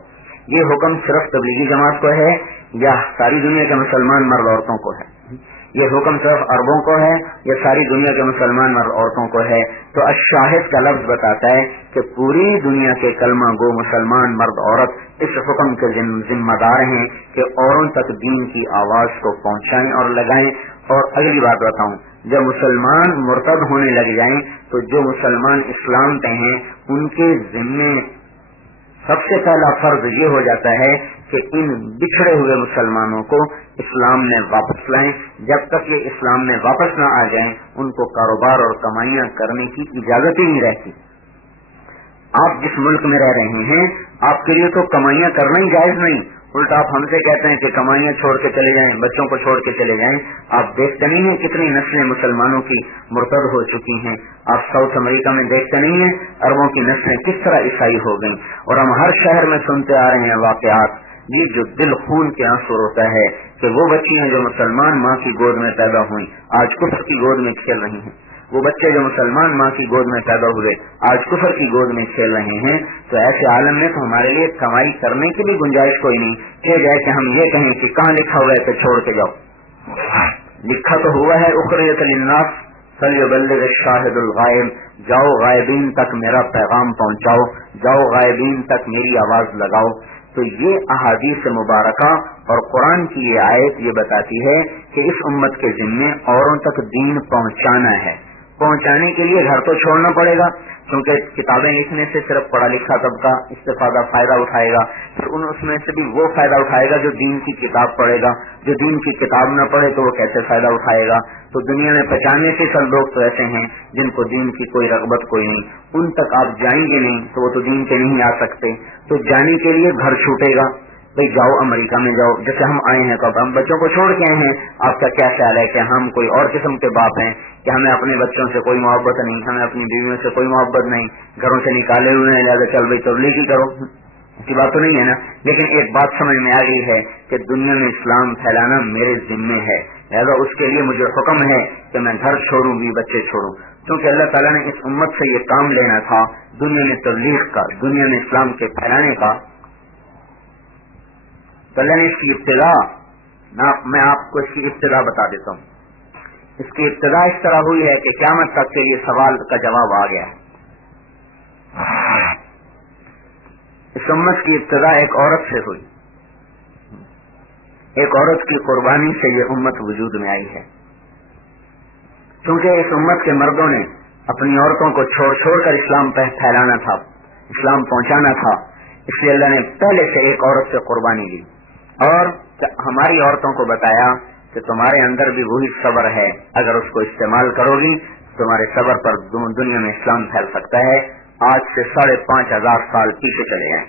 یہ حکم صرف تبلیغی جماعت کو ہے یا ساری دنیا کے مسلمان مرد عورتوں کو ہے؟ یہ حکم صرف عربوں کو ہے یا ساری دنیا کے مسلمان مرد عورتوں کو ہے؟ تو الشاہد کا لفظ بتاتا ہے کہ پوری دنیا کے کلمہ گو مسلمان مرد عورت اس حکم کے ذمہ دار ہیں کہ اوروں تک دین کی آواز کو پہنچائیں اور لگائیں. اور اگلی بات بتاؤں, جب مسلمان مرتد ہونے لگ جائیں تو جو مسلمان اسلام پہ ہیں ان کے ذمے سب سے پہلا فرض یہ ہو جاتا ہے کہ ان بچھڑے ہوئے مسلمانوں کو اسلام میں واپس لائیں. جب تک یہ اسلام میں واپس نہ آ جائیں ان کو کاروبار اور کمائیاں کرنے کی اجازت ہی نہیں رہتی. آپ جس ملک میں رہ رہے ہیں آپ کے لیے تو کمائیاں کرنا ہی جائز نہیں, الٹا آپ ہم سے کہتے ہیں کہ کمائیاں چھوڑ کے چلے جائیں, بچوں کو چھوڑ کے چلے جائیں. آپ دیکھتے نہیں ہیں کتنی نسلیں مسلمانوں کی مرتد ہو چکی ہیں. آپ ساؤتھ امریکہ میں دیکھتے نہیں ہیں عربوں کی نسلیں کس طرح عیسائی ہو گئیں. اور ہم ہر شہر میں سنتے آ رہے ہیں واقعات. یہ جو دل خون کے آنسو روتا ہے کہ وہ بچیاں جو مسلمان ماں کی گود میں پیدا ہوئیں آج کفر کی گود میں کھیل رہی ہیں. وہ بچے جو مسلمان ماں کی گود میں پیدا ہوئے آج کفر کی گود میں کھیل رہے ہیں. تو ایسے عالم میں تو ہمارے لیے کمائی کرنے کی بھی گنجائش کوئی نہیں کہ جائے کہ ہم یہ کہیں کہ کہاں لکھا ہوا ہے تو چھوڑ کے جاؤ. لکھا تو ہوا ہے اخرجت للناس فلیبلغ الشاہد الغائب, جاؤ غائبین تک میرا پیغام پہنچاؤ, جاؤ غائبین تک میری آواز لگاؤ. تو یہ احادیث مبارکہ اور قرآن کی یہ آیت یہ بتاتی ہے کہ اس امت کے ذمے اوروں تک دین پہنچانا ہے. پہنچانے کے لیے گھر تو چھوڑنا پڑے گا کیونکہ کتابیں لکھنے سے صرف پڑھا لکھا طبقہ استفادہ فائدہ اٹھائے گا. پھر اس میں سے بھی وہ فائدہ اٹھائے گا جو دین کی کتاب پڑھے گا. جو دین کی کتاب نہ پڑھے تو وہ کیسے فائدہ اٹھائے گا؟ تو دنیا میں 95% لوگ تو ایسے ہیں جن کو دین کی کوئی رغبت کوئی نہیں. ان تک آپ جائیں گے نہیں تو وہ تو دین کے نہیں آ سکتے. تو جانے کے لیے گھر چھوٹے گا. بھائی جاؤ امریکہ میں جاؤ, جیسے ہم آئے ہیں تو ہم بچوں کو چھوڑ کے آئے ہیں. آپ کا کیا خیال ہے کہ ہم کوئی اور قسم کے باپ ہیں کہ ہمیں اپنے بچوں سے کوئی محبت نہیں, ہمیں اپنی بیویوں سے کوئی محبت نہیں, گھروں سے نکالے ہوئے ہیں لہٰذا چل بھائی تبلیغ ہی کرو؟ کی بات تو نہیں ہے نا. لیکن ایک بات سمجھ میں آ گئی ہے کہ دنیا میں اسلام پھیلانا میرے ذمے ہے, لہٰذا اس کے لیے مجھے حکم ہے کہ میں گھر چھوڑوں بھی بچے چھوڑوں. کیونکہ اللہ تعالیٰ نے اس امت سے یہ کام لینا تھا دنیا میں تبلیغ کا, دنیا میں اسلام کے پھیلانے کا. تو اللہ نے اس کی ابتدا, میں آپ کو اس کی ابتدا بتا دیتا ہوں. اس کی ابتدا اس طرح ہوئی ہے کہ قیامت تک کے لیے سوال کا جواب آ گیا ہے. اس امت کی ابتدا ایک عورت سے ہوئی. ایک عورت کی قربانی سے یہ امت وجود میں آئی ہے. کیونکہ اس امت کے مردوں نے اپنی عورتوں کو چھوڑ چھوڑ کر اسلام پھیلانا تھا, اسلام پہنچانا تھا, اس لیے اللہ نے پہلے سے ایک عورت سے قربانی لی اور ہماری عورتوں کو بتایا کہ تمہارے اندر بھی وہی صبر ہے, اگر اس کو استعمال کرو گی تمہارے صبر پر دنیا میں اسلام پھیل سکتا ہے. آج سے 5,500 سال پیچھے چلے گئے.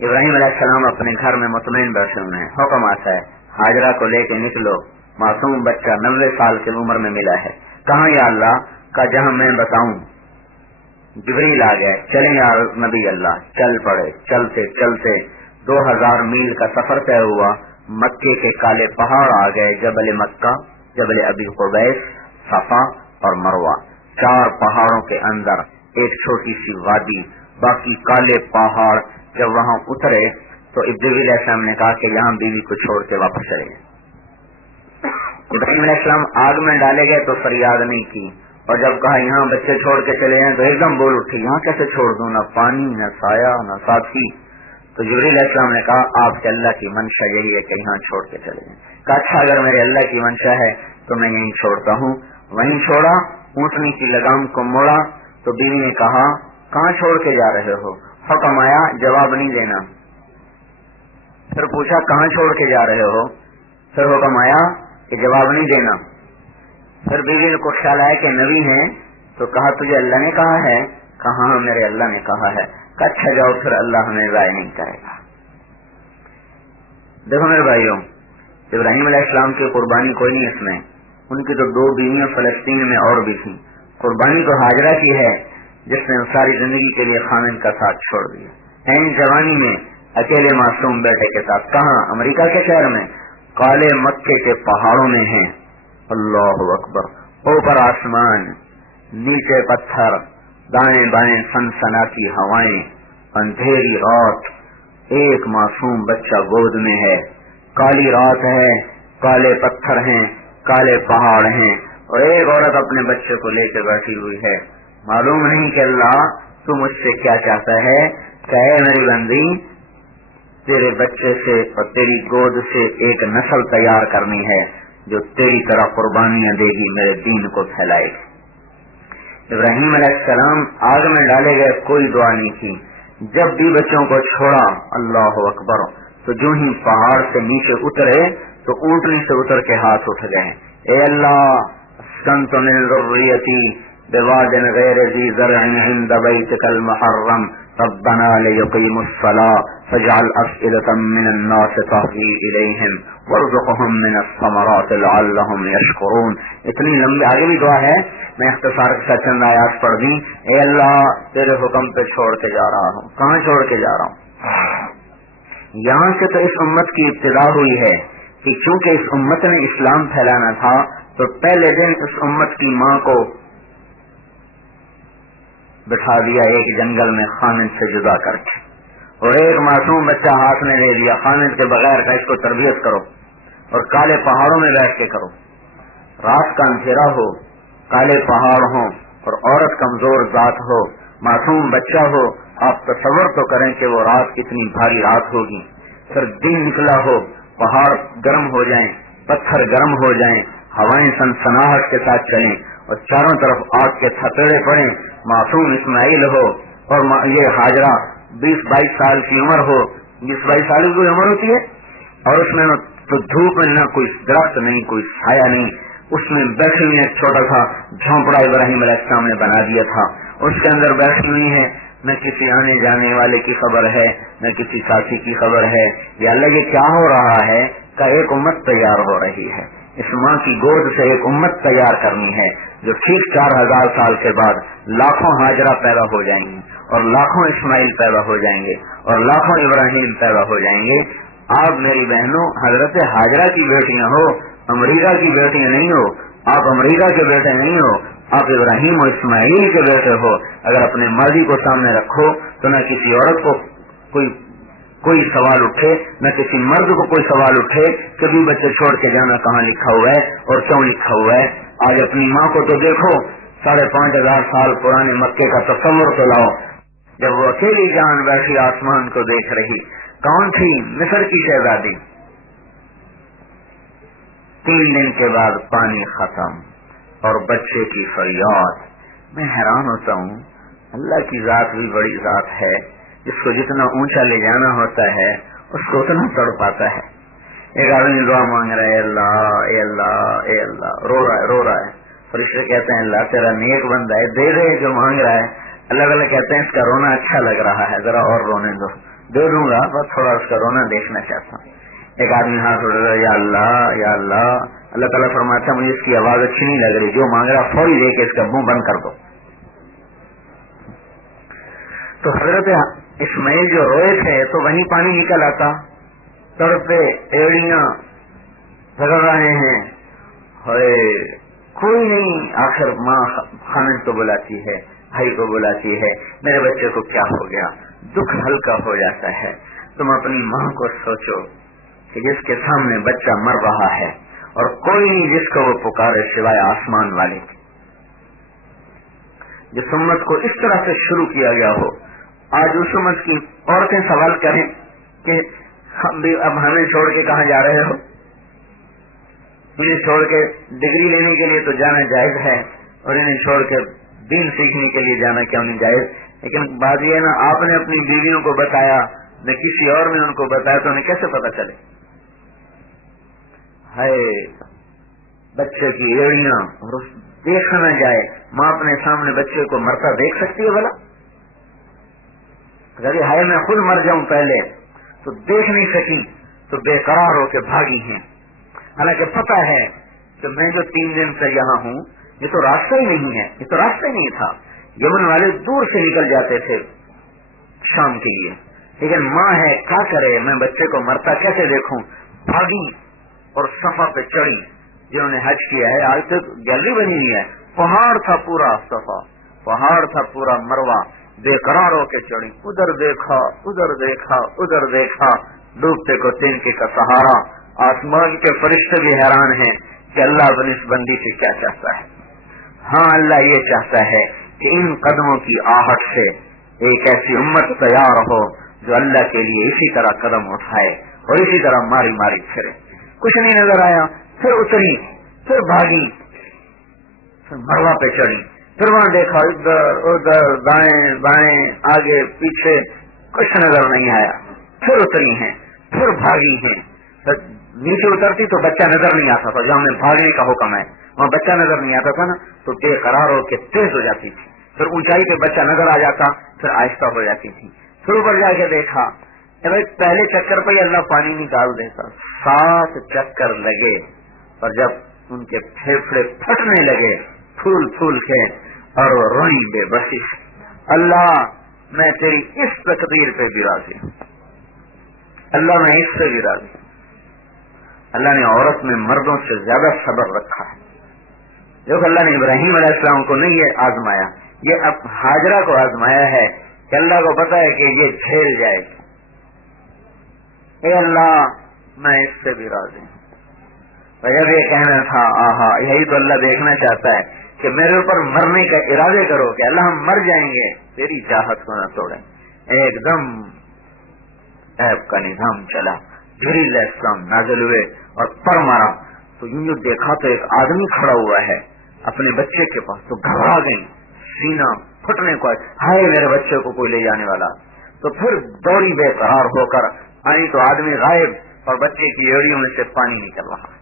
ابراہیم علیہ السلام اپنے گھر میں مطمئن بیٹھے ہوئے ہیں, حکم آتا ہے ہاجرہ کو لے کے نکلو, معصوم بچہ 90 سال کی عمر میں ملا ہے. کہاں یا اللہ کا جہاں میں بتاؤں. جبریل آ گیا, چلیں یا نبی اللہ. چل پڑے. چلتے چلتے 2000 میل کا سفر طے ہوا. مکے کے کالے پہاڑ آ گئے, جبل مکہ, جبل ابی قبیس, صفا اور مروہ. 4 پہاڑوں کے اندر ایک چھوٹی سی وادی, باقی کالے پہاڑ جب وہاں اترے تو ابراہیم علیہ السلام نے کہا کہ یہاں بیوی کو چھوڑ کے واپس چلے گئے. ابراہیم علیہ السلام آگ میں ڈالے گئے تو فریاد نہیں کی, اور جب کہا یہاں بچے چھوڑ کے چلے جائیں تو ایک دم بول اٹھے, یہاں کیسے چھوڑ دوں, نہ پانی نہ سایہ نہ ساتھی. تو جبریل علیہ السلام نے کہا آپ کے اللہ کی منشا یہی ہے کہ یہاں چھوڑ کے چلے جائیں. کہا اچھا اگر میرے اللہ کی منشا ہے تو میں یہیں چھوڑتا ہوں. وہیں چھوڑا, اونٹنی کی لگام کو موڑا تو بیوی نے کہا کہاں چھوڑ کے جا رہے ہو؟ حکم آیا جواب نہیں دینا. پھر پوچھا کہاں چھوڑ کے جا رہے ہو؟ پھر حکم آیا کہ جواب نہیں دینا. پھر بیوی کو خیال آیا کہ نبی ہیں تو کہا تجھے اللہ نے کہا ہے؟ کہا ہاں میرے اللہ نے کہا ہے. کہ اچھا جاؤ پھر اللہ ہمیں ضائع نہیں کرے گا. دیکھو میرے بھائیوں, ابراہیم علیہ السلام کی قربانی کوئی نہیں اس میں, ان کی تو 2 بیویاں فلسطین میں اور بھی تھیں. قربانی تو ہاجرہ کی ہے جس نے ساری زندگی کے لیے خامن کا ساتھ چھوڑ دیا. این جوانی میں اکیلے معصوم بیٹے کے ساتھ. کہاں؟ امریکہ کے شہر میں, کالے مکے کے پہاڑوں میں ہیں. اللہ اکبر. اوپر آسمان, نیچے پتھر, دائیں بائیں سنسناتی ہوائیں, اندھیری رات, ایک معصوم بچہ گود میں ہے. کالی رات ہے, کالے پتھر ہیں, کالے پہاڑ ہیں, اور ایک عورت اپنے بچے کو لے کے بیٹھی ہوئی ہے. معلوم نہیں کہ اللہ تو مجھ سے کیا چاہتا ہے. کہ اے میری بندی, تیرے بچے سے اور تیری گود سے ایک نسل تیار کرنی ہے جو تیری طرح قربانیاں دے گی, میرے دین کو پھیلائے گی. ابراہیم علیہ السلام آگ میں ڈالے گئے, کوئی دعا نہیں کی. جب بھی بچوں کو چھوڑا, اللہ اکبر, تو جو ہی پہاڑ سے نیچے اترے تو اونٹنی سے اتر کے ہاتھ اٹھ گئے. اے اللہ اسکنت من ذریتی بواد غیر ذی زرع عند بیتک المحرم ربنا لیقیموا الصلاة فاجعل أفئدة من الناس تهوی الیہم وارزقهم من الثمرات لعلهم یشکرون. اتنی لمبی آگے بھی دعا ہے, میں اختصار کے ساتھ چند آیات پڑھ دی. اے اللہ تیرے حکم پہ چھوڑ کے جا رہا ہوں. کہاں چھوڑ کے جا رہا ہوں؟ یہاں سے تو اس امت کی ابتدا ہوئی ہے کہ چونکہ اس امت نے اسلام پھیلانا تھا تو پہلے دن اس امت کی ماں کو بٹھا دیا ایک جنگل میں خامد سے جدا کر کے, اور ایک معصوم بچہ ہاتھ میں لے لیا خامد کے بغیر کا, اس کو تربیت کرو اور کالے پہاڑوں میں بیٹھ کے کرو. رات کا اندھیرا ہو, کالے پہاڑ ہوں اور عورت کمزور ذات ہو, معصوم بچہ ہو, آپ تصور تو کریں کہ وہ رات کتنی بھاری رات ہوگی. پھر دن نکلا ہو, پہاڑ گرم ہو جائیں, پتھر گرم ہو جائیں, ہوائیں سنسناہٹ کے ساتھ چلیں اور چاروں طرف آگ کے تھپیڑے پڑیں. معصوم اسماعیل ہو اور یہ ہاجرہ 20-22 سال کی عمر ہو. 20-22 سال کی عمر ہوتی ہے اور اس میں تو دھوپ میں نہ کوئی درخت نہیں, کوئی سایہ نہیں. اس میں بیٹھی ہوئی ایک چھوٹا سا جھونپڑا ابراہیم علیہ السلام نے بنا دیا تھا. اس کے اندر بیٹھی ہوئی ہے, نہ کسی آنے جانے والے کی خبر ہے, نہ کسی ساتھی کی خبر ہے. یا اللہ یہ کیا ہو رہا ہے؟ کہ ایک امت تیار ہو رہی ہے. اس ماں کی گود سے ایک امت تیار کرنی ہے جو ٹھیک 4000 سال کے بعد لاکھوں ہاجرہ پیدا ہو جائیں گی اور لاکھوں اسماعیل پیدا ہو جائیں گے اور لاکھوں ابراہیم پیدا ہو جائیں گے. آپ میری بہنوں حضرت ہاجرہ کی بیٹیاں ہو, امریکہ کی بیٹیاں نہیں ہو. آپ امریکہ کے بیٹے نہیں ہو, آپ ابراہیم اور اسماعیل کے بیٹے ہو. اگر اپنے ماضی کو سامنے رکھو تو نہ کسی عورت کو کوئی سوال اٹھے, نہ کسی مرد کو کوئی سوال اٹھے کہ بھی بچے چھوڑ کے جانا کہاں لکھا ہوا ہے اور کیوں لکھا ہوا ہے. آج اپنی ماں کو تو دیکھو, 5500 سال پرانے مکے کا تصور تو لاؤ. جب وہ اکیلی جان بیٹھی آسمان کو دیکھ رہی, کون تھی؟ مصر کی شہزادی. 3 دن کے بعد پانی ختم اور بچے کی فریاد. میں حیران ہوتا ہوں, اللہ کی ذات بھی بڑی ذات ہے, جس کو جتنا اونچا لے جانا ہوتا ہے اس کو اتنا تڑ پاتا ہے. ایک آدمی دعا مانگ رہا ہے, اللہ اے اللہ اے اللہ, رو رہا ہے. فرشتے کہتے ہیں اللہ تیرا نیک بندہ ہے, دے دے جو مانگ رہا ہے. اللہ تعالیٰ کہتے ہیں اس کا رونا اچھا لگ رہا ہے, ذرا اور رونے دو, دے دوں گا, بس تھوڑا اس کا رونا دیکھنا چاہتا ہوں. ایک آدمی ہاتھ اٹھ رہا ہے, یا اللہ یا اللہ. اللہ تعالیٰ فرماتا ہے مجھے اس کی آواز اچھی نہیں لگ رہی, جو مانگ رہا فوری دے کے اس کا منہ بند کر دو. تو حضرت اسماعیل جو روئے تھے تو وہیں پانی نکل آتا. تڑپے ایڑیاں رگڑ رہے ہیں, کوئی نہیں. آخر ماں خامد کو بلاتی ہے, بھائی کو بلاتی ہے، میرے بچے کو کیا ہو گیا، دکھ ہلکا ہو جاتا ہے۔ تم اپنی ماں کو سوچو کہ جس کے سامنے بچہ مر رہا ہے اور کوئی نہیں جس کو وہ پکارے سوائے آسمان والے کے۔ جس امت کو اس طرح سے شروع کیا گیا ہو، آج اس امت کی عورتیں سوال کریں کہ ہم بھی اب ہمیں چھوڑ کے کہاں جا رہے ہو؟ انہیں چھوڑ کے ڈگری لینے کے لیے تو جانا جائز ہے، اور انہیں چھوڑ کے دین سیکھنے کے لیے جانا کیوں نہیں جائز؟ لیکن بات یہ ہے نا، آپ نے اپنی بیویوں کو بتایا نہ کسی اور نے ان کو بتایا، تو انہیں کیسے پتا چلے؟ ہے بچے کی ایڑیاں اور دیکھا نہ جائے، ماں اپنے سامنے بچے کو مرتا دیکھ سکتی ہے بھلا؟ اگر یہ ہے میں خود مر جاؤں پہلے تو دیکھ نہیں سکی تو بے قرار ہو کے بھاگی ہیں، حالانکہ پتا ہے کہ میں جو 3 دن سے یہاں ہوں یہ تو راستہ ہی نہیں ہے، یہ تو راستہ ہی نہیں تھا۔ یمن والے دور سے نکل جاتے تھے شام کے لیے، لیکن ماں ہے کیا کرے، میں بچے کو مرتا کیسے دیکھوں؟ بھاگی اور صفا پہ چڑھی۔ جنہوں نے حج کیا ہے، آج تک گیلری بنی ہوئی ہے، پہاڑ تھا پورا صفا، پہاڑ تھا پورا مروہ، بے قرار ہو کے چڑھی، ادھر دیکھا ادھر دیکھا ادھر دیکھا، ڈوبتے کو تینکے کا سہارا۔ آسمان کے فرشتے بھی حیران ہیں کہ اللہ اپنی اس بندی سے کیا چاہتا ہے۔ ہاں، اللہ یہ چاہتا ہے کہ ان قدموں کی آہٹ سے ایک ایسی امت تیار ہو جو اللہ کے لیے اسی طرح قدم اٹھائے اور اسی طرح ماری ماری پھرے۔ کچھ نہیں نظر آیا، پھر اتری، پھر بھاگی، پھر مروہ پہ چڑھی، پھر وہاں دیکھا ادھر ادھر دائیں بائیں آگے پیچھے، کچھ نظر نہیں آیا، پھر اتری ہیں، پھر بھاگی ہیں۔ نیچے اترتی تو بچہ نظر نہیں آتا تھا، جہاں ہمیں بھاگنے کا حکم ہے وہاں بچہ نظر نہیں آتا تھا نا، تو بے قرار ہو کے تیز ہو جاتی تھی، پھر اونچائی پہ بچہ نظر آ جاتا، پھر آہستہ ہو جاتی تھی، پھر اوپر جا کے دیکھا، پہلے چکر پہ ہی اللہ پانی نکال دیتا، 7 چکر لگے، اور جب ان کے پھیپھڑے پھٹنے لگے پھول پھول کے اور وہ روئی بے بسی، اللہ میں تیری اس تقدیر پہ بھی راضی ہوں، اللہ میں اس سے بھی راضی ہوں۔ اللہ نے عورت میں مردوں سے زیادہ صبر رکھا ہے۔ دیکھو اللہ نے ابراہیم علیہ السلام کو نہیں یہ آزمایا، یہ اب ہاجرہ کو آزمایا ہے کہ اللہ کو پتا ہے کہ یہ جھیل جائے گی۔ اے اللہ میں اس سے بھی راضی ہوں۔ جب یہ کہنا تھا آہا، یہی تو اللہ دیکھنا چاہتا ہے کہ میرے اوپر مرنے کا ارادے کرو کہ اللہ ہم مر جائیں گے، تیری چاہت کو نہ توڑیں۔ ایک دم ایب کا نظام چلا، جبریل علیہ السلام نازل ہوئے اور پر مارا تو یوں دیکھا تو ایک آدمی کھڑا ہوا ہے اپنے بچے کے پاس، تو گھبرا گئی، سینہ پھٹنے کو، ہائے میرے بچے کو کوئی لے جانے والا۔ تو پھر دوڑی بے قرار ہو کر آئی تو آدمی غائب اور بچے کی ایڑیوں میں سے پانی نکل رہا۔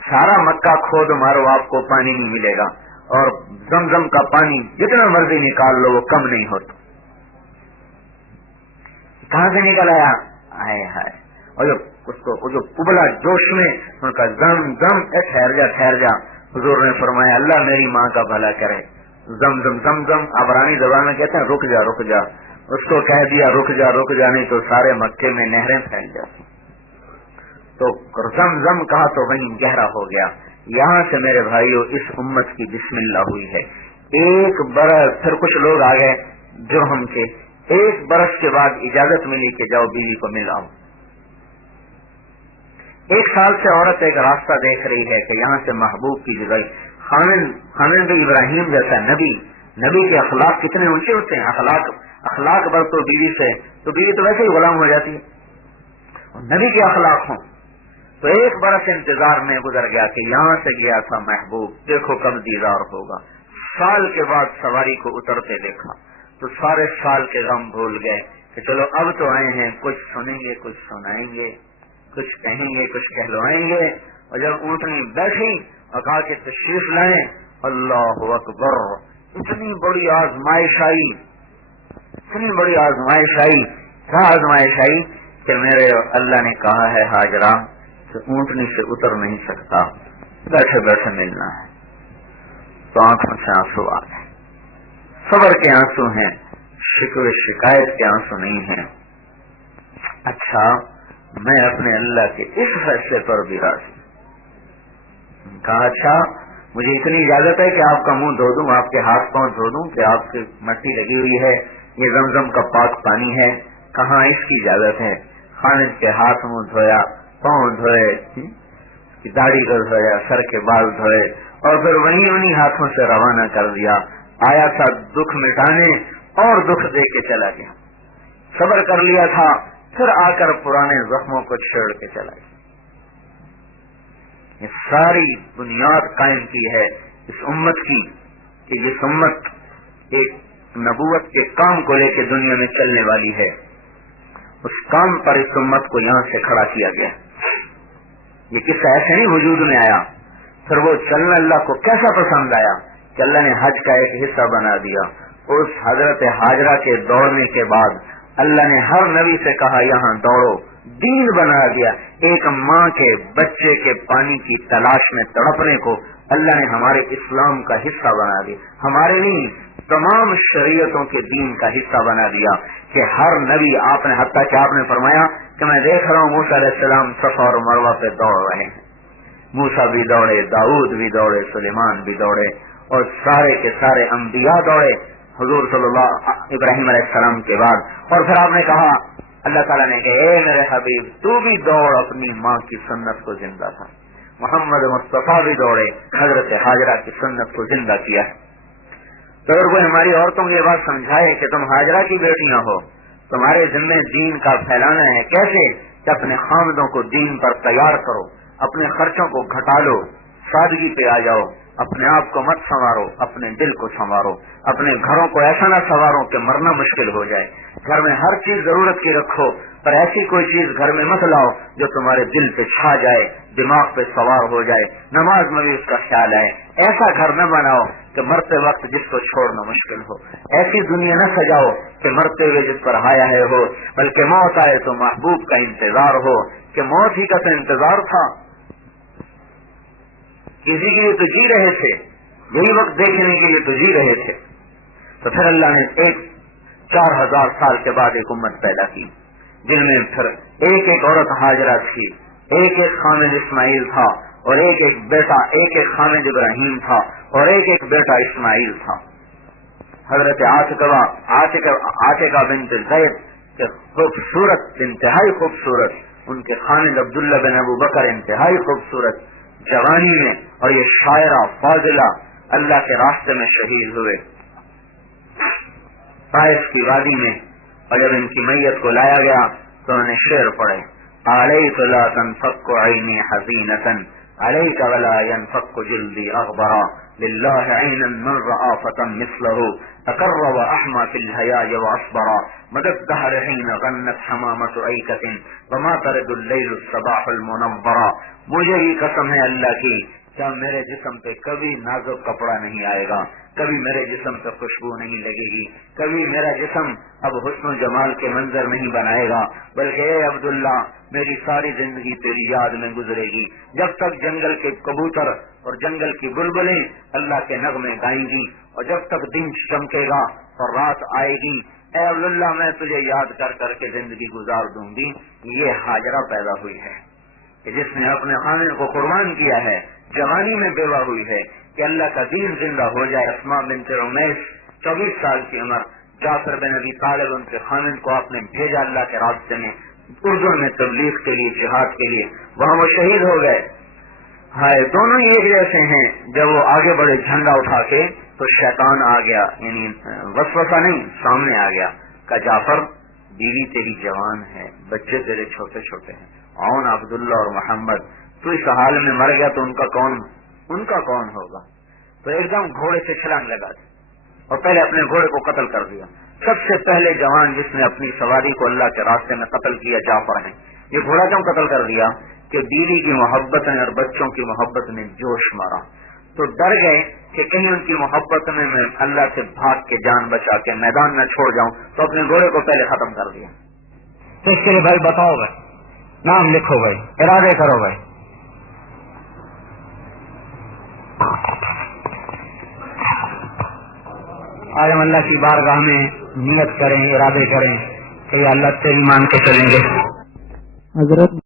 سارا مکہ کھود مارو آپ کو پانی نہیں ملے گا، اور زمزم کا پانی جتنا مرضی نکال لو وہ کم نہیں ہوتا۔ کہاں سے نکل آیا؟ آئے ہائے، اور جو ابلا جوش میں ان کا زم زم، ٹھہر جا ٹھہر جا۔ حضور نے فرمایا اللہ میری ماں کا بھلا کرے، زم زم زم زم، عبرانی زبان میں کہتے ہیں رک جا رک جا، اس کو کہہ دیا رک جا رک جا، نہیں تو سارے مکے میں نہریں پھیل جاتی۔ تو زم زم کہا تو وہیں گہرا ہو گیا۔ یہاں سے میرے بھائیوں اس امت کی بسم اللہ ہوئی ہے۔ ایک برس، پھر کچھ لوگ آ گئے جرہم کے، 1 برس کے بعد اجازت ملی کہ جاؤ بیوی کو مل آؤ۔ 1 سال سے عورت ایک راستہ دیکھ رہی ہے کہ یہاں سے محبوب کی جگہ، خامن بھی ابراہیم جیسا نبی کے اخلاق کتنے اونچے ہوتے ہیں، اخلاق برتو بیوی سے تو بیوی تو ویسے ہی غلام ہو جاتی ہے، اور نبی کے اخلاق ہوں۔ تو 1 برس انتظار میں گزر گیا کہ یہاں سے گیا تھا محبوب، دیکھو کب دیدار ہوگا۔ سال کے بعد سواری کو اترتے دیکھا تو سارے سال کے غم بھول گئے کہ چلو اب تو آئے ہیں، کچھ سنیں گے، کچھ سنائیں گے، کچھ کہیں گے، کچھ کہلوائیں گے۔ اور جب اونٹنی بیٹھی اور کہا کہ تشریف لائیں، اللہ اکبر، اتنی بڑی آزمائش آئی، اتنی بڑی آزمائش آئی، کیا آزمائش آئی کہ میرے اللہ نے کہا ہے ہاجرہ کہ اونٹنی سے اتر نہیں سکتا، بیٹھے بیٹھے ملنا ہے۔ تو آنکھوں سے آنسو آ گئے، صبر کے آنسو ہیں، شکوے شکایت کے آنسو نہیں ہیں۔ اچھا میں اپنے اللہ کے اس فیصلے پر بھی راضی ہوں۔ کہا اچھا مجھے اتنی اجازت ہے کہ آپ کا منہ دھو دوں، آپ کے ہاتھ پاؤں دھو دوں، کہ آپ کی مٹی لگی ہوئی ہے، یہ زمزم کا پاک پانی ہے؟ کہاں اس کی اجازت ہے؟ خالد کے ہاتھ منہ دھویا، پاؤں دھوئے، داڑھی کو دھویا، سر کے بال دھوئے، اور پھر انہی ہاتھوں سے روانہ کر دیا۔ آیا تھا دکھ مٹانے اور دکھ دے کے چلا گیا، صبر کر لیا تھا، پھر آ کر پرانے زخموں کو چھیڑ کے چلا گیا۔ یہ ساری بنیاد قائم کی ہے اس امت کی کہ یہ امت ایک نبوت کے کام کو لے کے دنیا میں چلنے والی ہے، اس کام پر اس امت کو یہاں سے کھڑا کیا گیا۔ یہ قصہ ایسے نہیں وجود میں آیا، پھر وہ چلنا اللہ کو کیسا پسند آیا کہ اللہ نے حج کا ایک حصہ بنا دیا۔ اس حضرت ہاجرہ کے دوڑنے کے بعد اللہ نے ہر نبی سے کہا یہاں دوڑو، دین بنا دیا۔ ایک ماں کے بچے کے پانی کی تلاش میں تڑپنے کو اللہ نے ہمارے اسلام کا حصہ بنا دیا، ہمارے نہیں تمام شریعتوں کے دین کا حصہ بنا دیا کہ ہر نبی آپ نے، حتیٰ کہ آپ نے فرمایا کہ میں دیکھ رہا ہوں موسیٰ علیہ السلام صفا اور مروہ پہ دوڑ رہے ہیں، موسیٰ بھی دوڑے، داؤد بھی دوڑے، سلیمان بھی دوڑے، اور سارے کے سارے انبیاء دوڑے حضور صلی اللہ ابراہیم علیہ السلام کے بعد۔ اور پھر آپ نے کہا، اللہ تعالیٰ نے کہ اے میرے حبیب تو بھی دوڑ، اپنی ماں کی سنت کو زندہ تھا۔ محمد مصطفیٰ بھی دوڑے، حضرت ہاجرہ کی سنت کو زندہ کیا۔ تو اگر کوئی ہماری عورتوں کو یہ بات سمجھائے کہ تم ہاجرہ کی بیٹیاں ہو، تمہارے ذمہ دین کا پھیلانا ہے، کیسے کہ اپنے خامدوں کو دین پر تیار کرو، اپنے خرچوں کو گھٹا لو، سادگی پہ آ جاؤ، اپنے آپ کو مت سنوارو، اپنے دل کو سنوارو، اپنے گھروں کو ایسا نہ سنوارو کہ مرنا مشکل ہو جائے۔ گھر میں ہر چیز ضرورت کی رکھو، پر ایسی کوئی چیز گھر میں مت لاؤ جو تمہارے دل پہ چھا جائے، دماغ پہ سوار ہو جائے، نماز میں بھی اس کا خیال آئے۔ ایسا گھر نہ بناؤ کہ مرتے وقت جس کو چھوڑنا مشکل ہو، ایسی دنیا نہ سجاؤ کہ مرتے ہوئے جس پر حیا ہے ہو، بلکہ موت آئے تو محبوب کا انتظار ہو کہ موت ہی کا تو انتظار تھا، کسی کے لیے تو جی رہے تھے، یہی وقت دیکھنے کے لیے تو جی رہے تھے۔ تو پھر اللہ نے 4000 سال کے بعد ایک امت پیدا کی جن میں پھر ایک ایک عورت ہاجرہ تھی، ایک ایک خامد اسماعیل تھا، اور ایک ایک بیٹا، ایک ایک خامد ابراہیم تھا، اور ایک ایک بیٹا اسماعیل تھا۔ حضرت عاتقہ بنت زید کے خوبصورت، انتہائی خوبصورت، ان کے خامد عبداللہ بن ابو بکر انتہائی خوبصورت جوانی میں، اور یہ شاعرہ فاضلہ اللہ کے راستے میں شہید ہوئے طائف کی وادی میں۔ اور جب ان کی میت کو لایا گیا تو انہوں نے شعر پڑھے، علیک لا تنفک عینی حزینۃ علیک ولا ینفک جلدی اغبرا للہ عینا من رآ فتى مثلہ تقرب احمى في الحیاء واصبرا مدى الدهر حين غنت حمامة ایکۃ وما ترد اللیل الصباح المنورا۔ مجھے ہی قسم ہے اللہ کی، کیا میرے جسم پہ کبھی نازک کپڑا نہیں آئے گا، کبھی میرے جسم پہ خوشبو نہیں لگے گی، کبھی میرا جسم اب حسن و جمال کے منظر نہیں بنائے گا، بلکہ اے عبداللہ میری ساری زندگی تیری یاد میں گزرے گی، جب تک جنگل کے کبوتر اور جنگل کی بلبلیں اللہ کے نغمے گائیں گی، اور جب تک دن چمکے گا اور رات آئے گی، اے عبداللہ میں تجھے یاد کر کر کے زندگی گزار دوں گی۔ یہ ہاجرہ پیدا ہوئی ہے کہ جس نے اپنے خامد کو قربان کیا ہے، جوانی میں بیوہ ہوئی ہے کہ اللہ کا دین زندہ ہو جائے۔ اسماء بنت عمیس 24 سال کی عمر، جعفر بن ابی طالب ان کے خامد کو آپ نے بھیجا اللہ کے راستے میں، اردو میں تبلیغ کے لیے، جہاد کے لیے، وہاں وہ شہید ہو گئے۔ ہائے دونوں ایک جیسے ہیں، جب وہ آگے بڑھے جھنڈا اٹھا کے تو شیطان آ گیا، یعنی وسوسہ نہیں، سامنے آ گیا، کہ جعفر بیوی تیری جوان ہے، بچے تیرے چھوٹے چھوٹے ہیں، عون عبداللہ اور محمد، تو اس حال میں مر گیا تو ان کا کون ہوگا؟ تو ایک دم گھوڑے سے چھلانگ لگا دی اور پہلے اپنے گھوڑے کو قتل کر دیا۔ سب سے پہلے جوان جس نے اپنی سواری کو اللہ کے راستے میں قتل کیا جعفر ہے۔ یہ گھوڑا کیوں قتل کر دیا؟ کہ بیوی کی محبت نے اور بچوں کی محبت نے جوش مارا، تو ڈر گئے کہ کہیں ان کی محبت میں میں اللہ سے بھاگ کے جان بچا کے میدان نہ چھوڑ جاؤں، تو اپنے گھوڑے کو پہلے ختم کر دیا۔ تو اس کے لیے بھائی بتاؤ، بھائی نام لکھو، بھائی ارادے کرو، بھائی آج ہم اللہ کی بارگاہ میں نیت کریں، ارادے کریں کہ اللہ تیری مان کے چلیں گے۔ حضرت